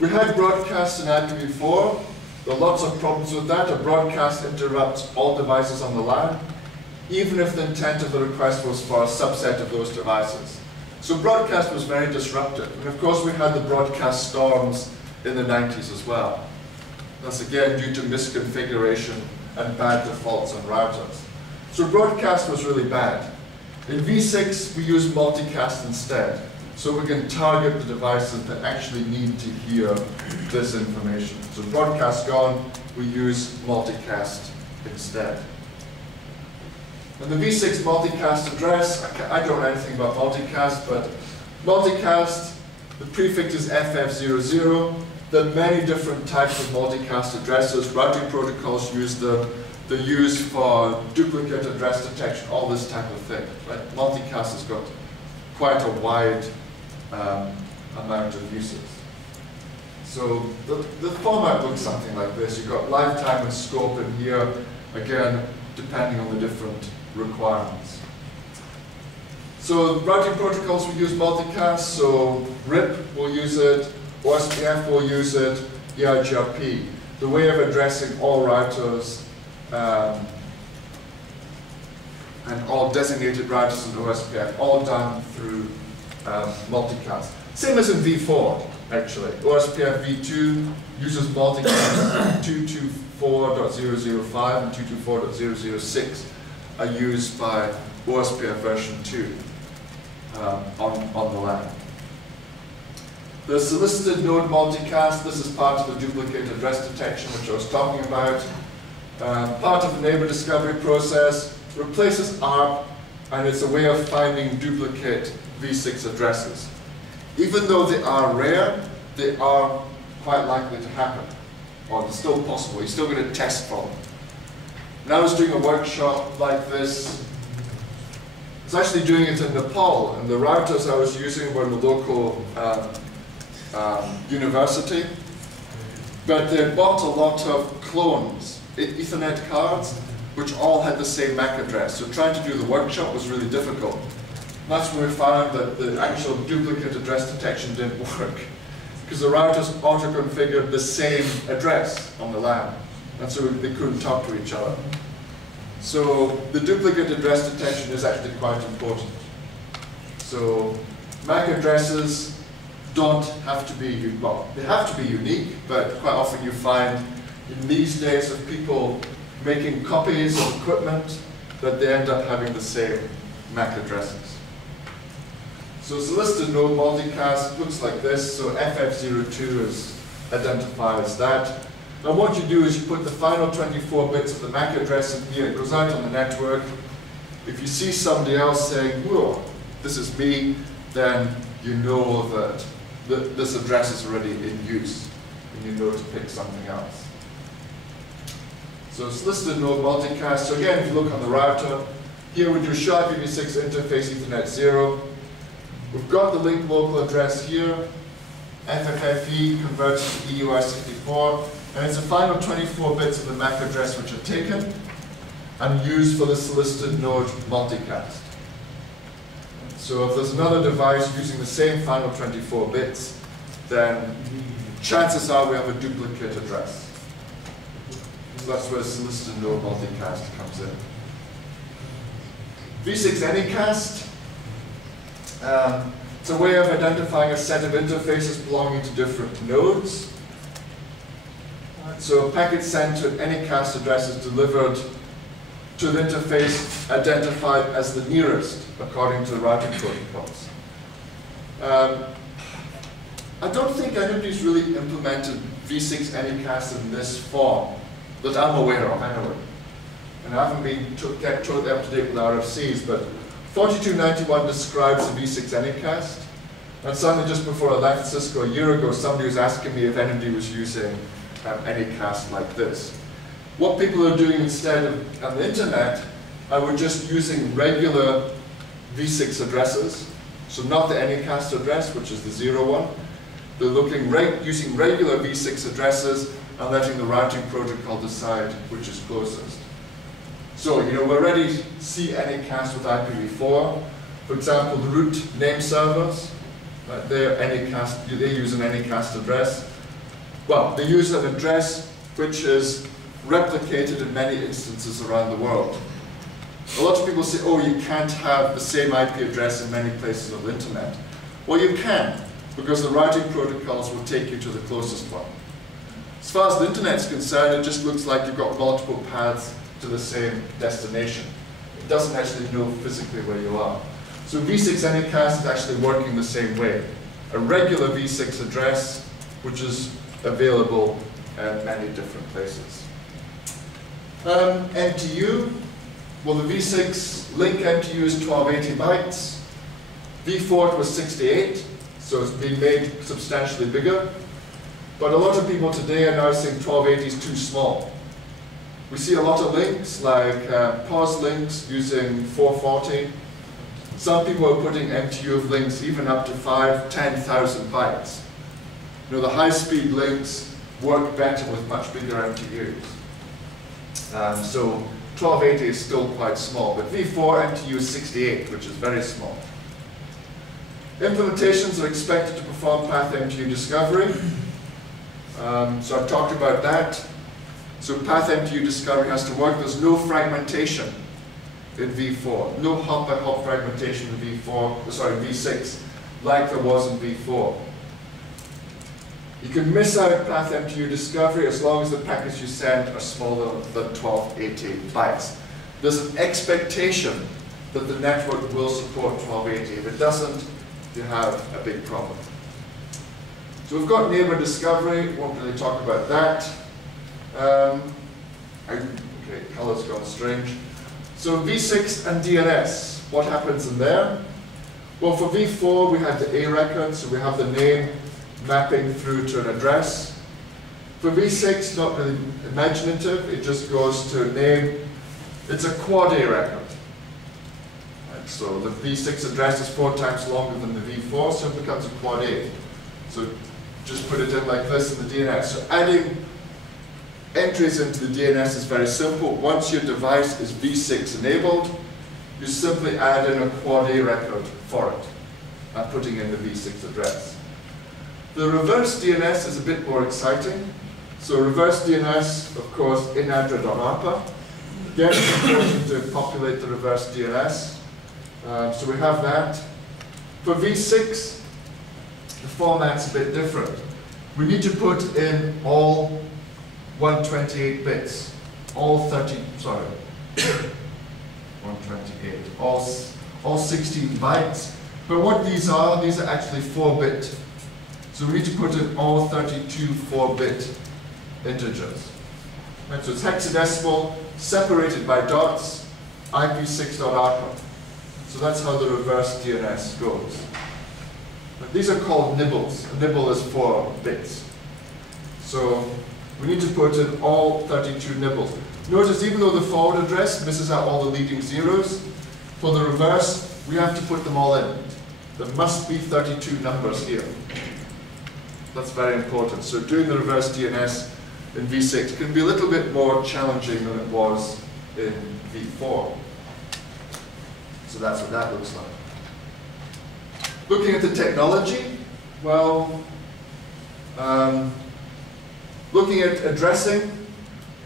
we had broadcast in IPv4. There are lots of problems with that. A broadcast interrupts all devices on the LAN, even if the intent of the request was for a subset of those devices. So broadcast was very disruptive. And of course we had the broadcast storms in the 90s as well. That's again due to misconfiguration and bad defaults on routers. So broadcast was really bad. In v6 we use multicast instead. So we can target the devices that actually need to hear this information. So broadcast gone, we use multicast instead. And the v6 multicast address, I don't know anything about multicast, but multicast, the prefix is FF00. There are many different types of multicast addresses. Routing protocols use them. They're used for duplicate address detection, all this type of thing. Right? Multicast has got quite a wide amount of uses. So the format looks something like this. You've got lifetime and scope in here, again, depending on the different requirements. So routing protocols will use multicast, so RIP will use it, OSPF will use it, EIGRP. The way of addressing all routers and all designated routers in OSPF, all done through multicast. Same as in v4, actually. OSPF v2 uses multicast. 224.005 and 224.006 are used by OSPF version 2 on the LAN. The solicited node multicast, this is part of the duplicate address detection which I was talking about. Part of the neighbor discovery process, replaces ARP, and it's a way of finding duplicate v6 addresses. Even though they are rare, they are quite likely to happen, or they're still possible. You're still going to test for them. And I was doing a workshop like this. I was actually doing it in Nepal, and the routers I was using were the local university, but they bought a lot of clones, Ethernet cards, which all had the same MAC address. So trying to do the workshop was really difficult. That's when we found that the actual duplicate address detection didn't work, because the routers auto-configured the same address on the LAN, and so they couldn't talk to each other. So the duplicate address detection is actually quite important. So MAC addresses don't have to be, well, they have to be unique, but quite often you find in these days of people making copies of equipment that they end up having the same MAC addresses. So solicited node multicast looks like this. So FF02 identifies that. Now what you do is you put the final 24 bits of the MAC address in here. It goes out on the network. If you see somebody else saying, whoa, this is me, then you know that this address is already in use, and you know to pick something else. So solicited node multicast. So again, if you look on the router, here we do show IPv6 interface Ethernet 0. We've got the link local address here. FFFE converts to EUR64. And it's the final 24 bits of the MAC address which are taken and used for the solicited node multicast. So if there's another device using the same final 24 bits, then chances are we have a duplicate address. So that's where solicited node multicast comes in. V6 Anycast, it's a way of identifying a set of interfaces belonging to different nodes. So a packet sent to an Anycast address is delivered to an interface identified as the nearest, according to the routing protocols. I don't think anybody's really implemented V6 Anycast in this form that I'm aware of, anyway. And I haven't been kept totally up to date with RFCs, but 4291 describes the V6 Anycast. And suddenly, just before I left Cisco a year ago, somebody was asking me if anybody was using Anycast like this. What people are doing instead of on the internet, I was just using regular V6 addresses, so not the Anycast address, which is the 0 one. They're using regular V6 addresses and letting the routing protocol decide which is closest. So, you know, we already see Anycast with IPv4. For example, the root name servers, they use an Anycast address. Well, they use an address which is replicated in many instances around the world. A lot of people say, oh, you can't have the same IP address in many places on the internet. Well, you can, because the routing protocols will take you to the closest one. As far as the internet's concerned, it just looks like you've got multiple paths to the same destination. It doesn't actually know physically where you are. So V6 Anycast is actually working the same way. A regular V6 address, which is available in many different places. MTU, well, the V6 link MTU is 1280 bytes. V4 was 68, so it's been made substantially bigger. But a lot of people today are now saying 1280 is too small. We see a lot of links, like POS links using 440. Some people are putting MTU of links even up to 10,000 bytes. You know, the high-speed links work better with much bigger MTUs. So 1280 is still quite small, but V4 MTU is 68, which is very small. Implementations are expected to perform path MTU discovery. So I've talked about that. So path MTU discovery has to work. There's no fragmentation in V4. No hop-by-hop fragmentation in V6, like there was in V4. You can miss out path MTU discovery as long as the packets you send are smaller than 1280 bytes. There's an expectation that the network will support 1280. If it doesn't, you have a big problem. So we've got neighbor discovery. Won't really talk about that. Okay, color's gone strange. So V6 and DNS, what happens in there? Well, for V4 we had the A record, so we have the name mapping through to an address. For V6, not really imaginative, it just goes to a name. It's a quad A record. Right, so the V6 address is 4 times longer than the V4, so it becomes a quad A. So just put it in like this in the DNS. So adding entries into the DNS is very simple. Once your device is V6 enabled, you simply add in a quad A record for it and putting in the V6 address. The reverse DNS is a bit more exciting. So reverse DNS, of course, inadra.arpa. Again, it's important to populate the reverse DNS. So we have that. For V6, the format's a bit different. We need to put in all 128 bits, all 128, all 16 bytes. But what these are actually 4-bit. So we need to put in all 32 4-bit integers. Right, so it's hexadecimal, separated by dots, IP6.arpa. So that's how the reverse DNS goes. But these are called nibbles. A nibble is 4 bits. So we need to put in all 32 nibbles. Notice even though the forward address misses out all the leading zeros, for the reverse, we have to put them all in. There must be 32 numbers here. That's very important. So doing the reverse DNS in V6 can be a little bit more challenging than it was in V4. So that's what that looks like. Looking at the technology, well, looking at addressing,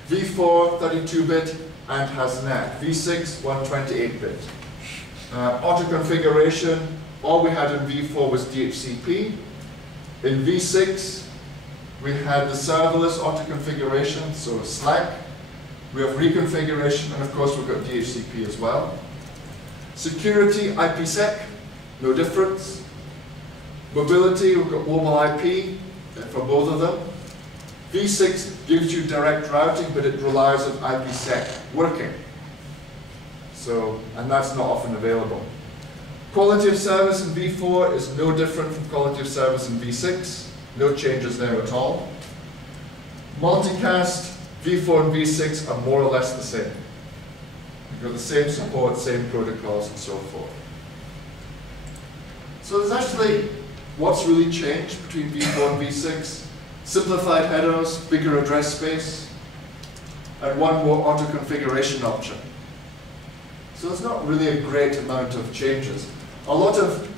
V4 32-bit and has NAT, V6 128-bit. Auto configuration, all we had in V4 was DHCP. In V6, we had the serverless auto configuration, so Slack. We have reconfiguration, and of course we've got DHCP as well. Security, IPsec, no difference. Mobility, we've got mobile IP for both of them. V6 gives you direct routing, but it relies on IPsec working. So, and that's not often available. Quality of service in V4 is no different from quality of service in V6. No changes there at all. Multicast, V4 and V6 are more or less the same. You've got the same support, same protocols, and so forth. So there's actually what's really changed between V4 and V6. Simplified headers, bigger address space, and one more auto configuration option. So there's not really a great amount of changes. A lot of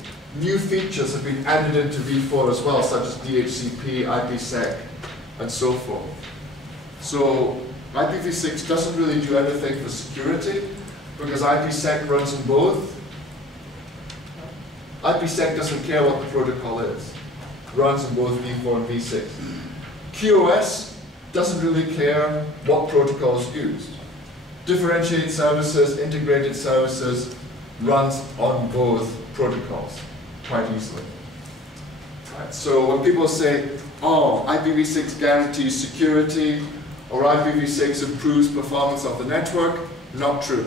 new features have been added into V4 as well, such as DHCP, IPsec, and so forth. So IPv6 doesn't really do anything for security, because IPsec runs in both. IPsec doesn't care what the protocol is. It runs in both V4 and V6. QoS doesn't really care what protocol is used. Differentiated services, integrated services runs on both protocols quite easily. Right, so when people say, oh, IPv6 guarantees security, or IPv6 improves performance of the network, not true.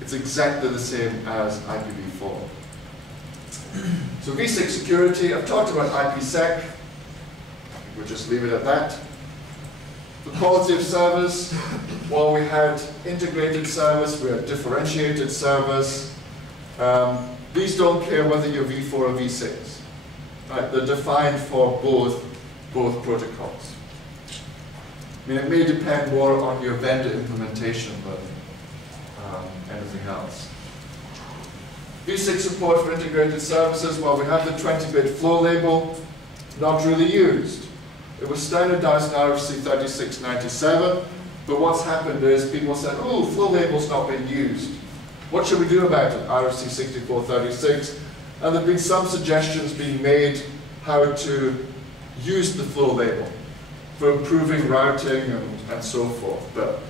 It's exactly the same as IPv4. So V6 security, I've talked about IPsec. We'll just leave it at that. The quality of service, well, we had integrated service, we had differentiated service. These don't care whether you're V4 or V6. Right? They're defined for both protocols. I mean, it may depend more on your vendor implementation than anything else. V6 support for integrated services, well, we have the 20-bit flow label, not really used. It was standardized in RFC 3697, but what's happened is people said, oh, flow label's not been used. What should we do about it? RFC 6436. And there have been some suggestions being made how to use the flow label for improving routing and so forth. But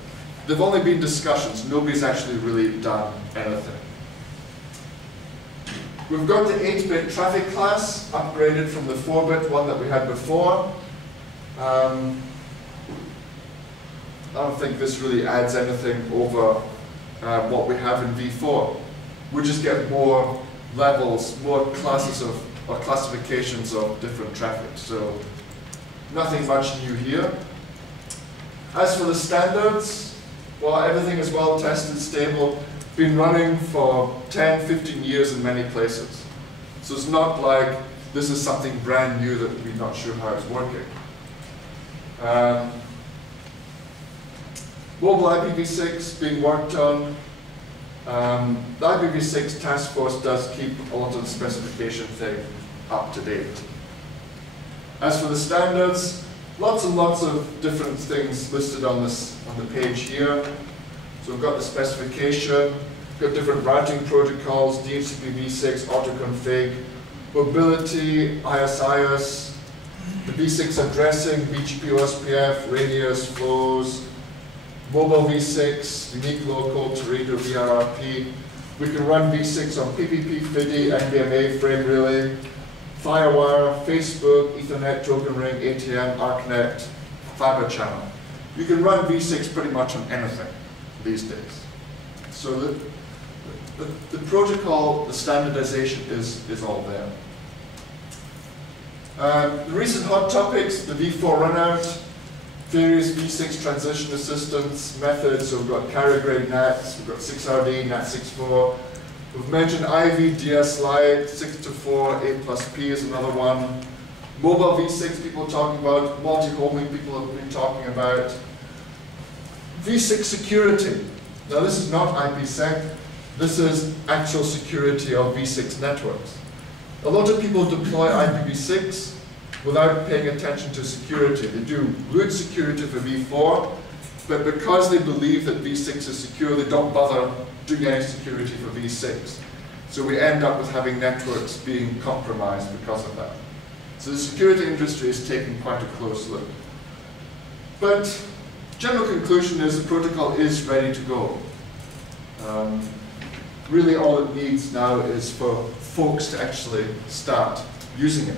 they've only been discussions. Nobody's actually really done anything. We've got the 8-bit traffic class, upgraded from the 4-bit one that we had before. I don't think this really adds anything over what we have in V4. We just get more levels, more classes of, or classifications of different traffic. So nothing much new here. As for the standards, well, everything is well tested, stable, been running for 10, 15 years in many places. So it's not like this is something brand new that we're not sure how it's working. Mobile IPv6 being worked on. The IPv6 task force does keep a lot of the specification thing up to date. As for the standards, lots and lots of different things listed on the page here. So we've got the specification, we've got different routing protocols, DHCP v6, autoconfig, mobility, ISIS, the v6 addressing, BGP OSPF, radius, flows, mobile v6, unique local, Teredo, VRRP. We can run v6 on PPP, FIDI, NBMA, frame relay, Firewire, Facebook, Ethernet, Token Ring, ATM, ArcNet, Fiber channel. You can run v6 pretty much on anything these days. So the protocol, the standardization is all there. The recent hot topics, the v4 runout, various v6 transition assistance methods. So we've got carrier grade NATs, we've got 6RD, NAT64. We've mentioned IV, DS Lite, 6 to 4, A plus P is another one. Mobile v6 people are talking about, multi-homing people have been talking about. v6 security. Now this is not IPsec, this is actual security of v6 networks. A lot of people deploy IPv6 without paying attention to security. They do root security for v4, but because they believe that v6 is secure, they don't bother doing any security for v6. So we end up with having networks being compromised because of that. So the security industry is taking quite a close look. But general conclusion is the protocol is ready to go. Really all it needs now is for folks to actually start using it.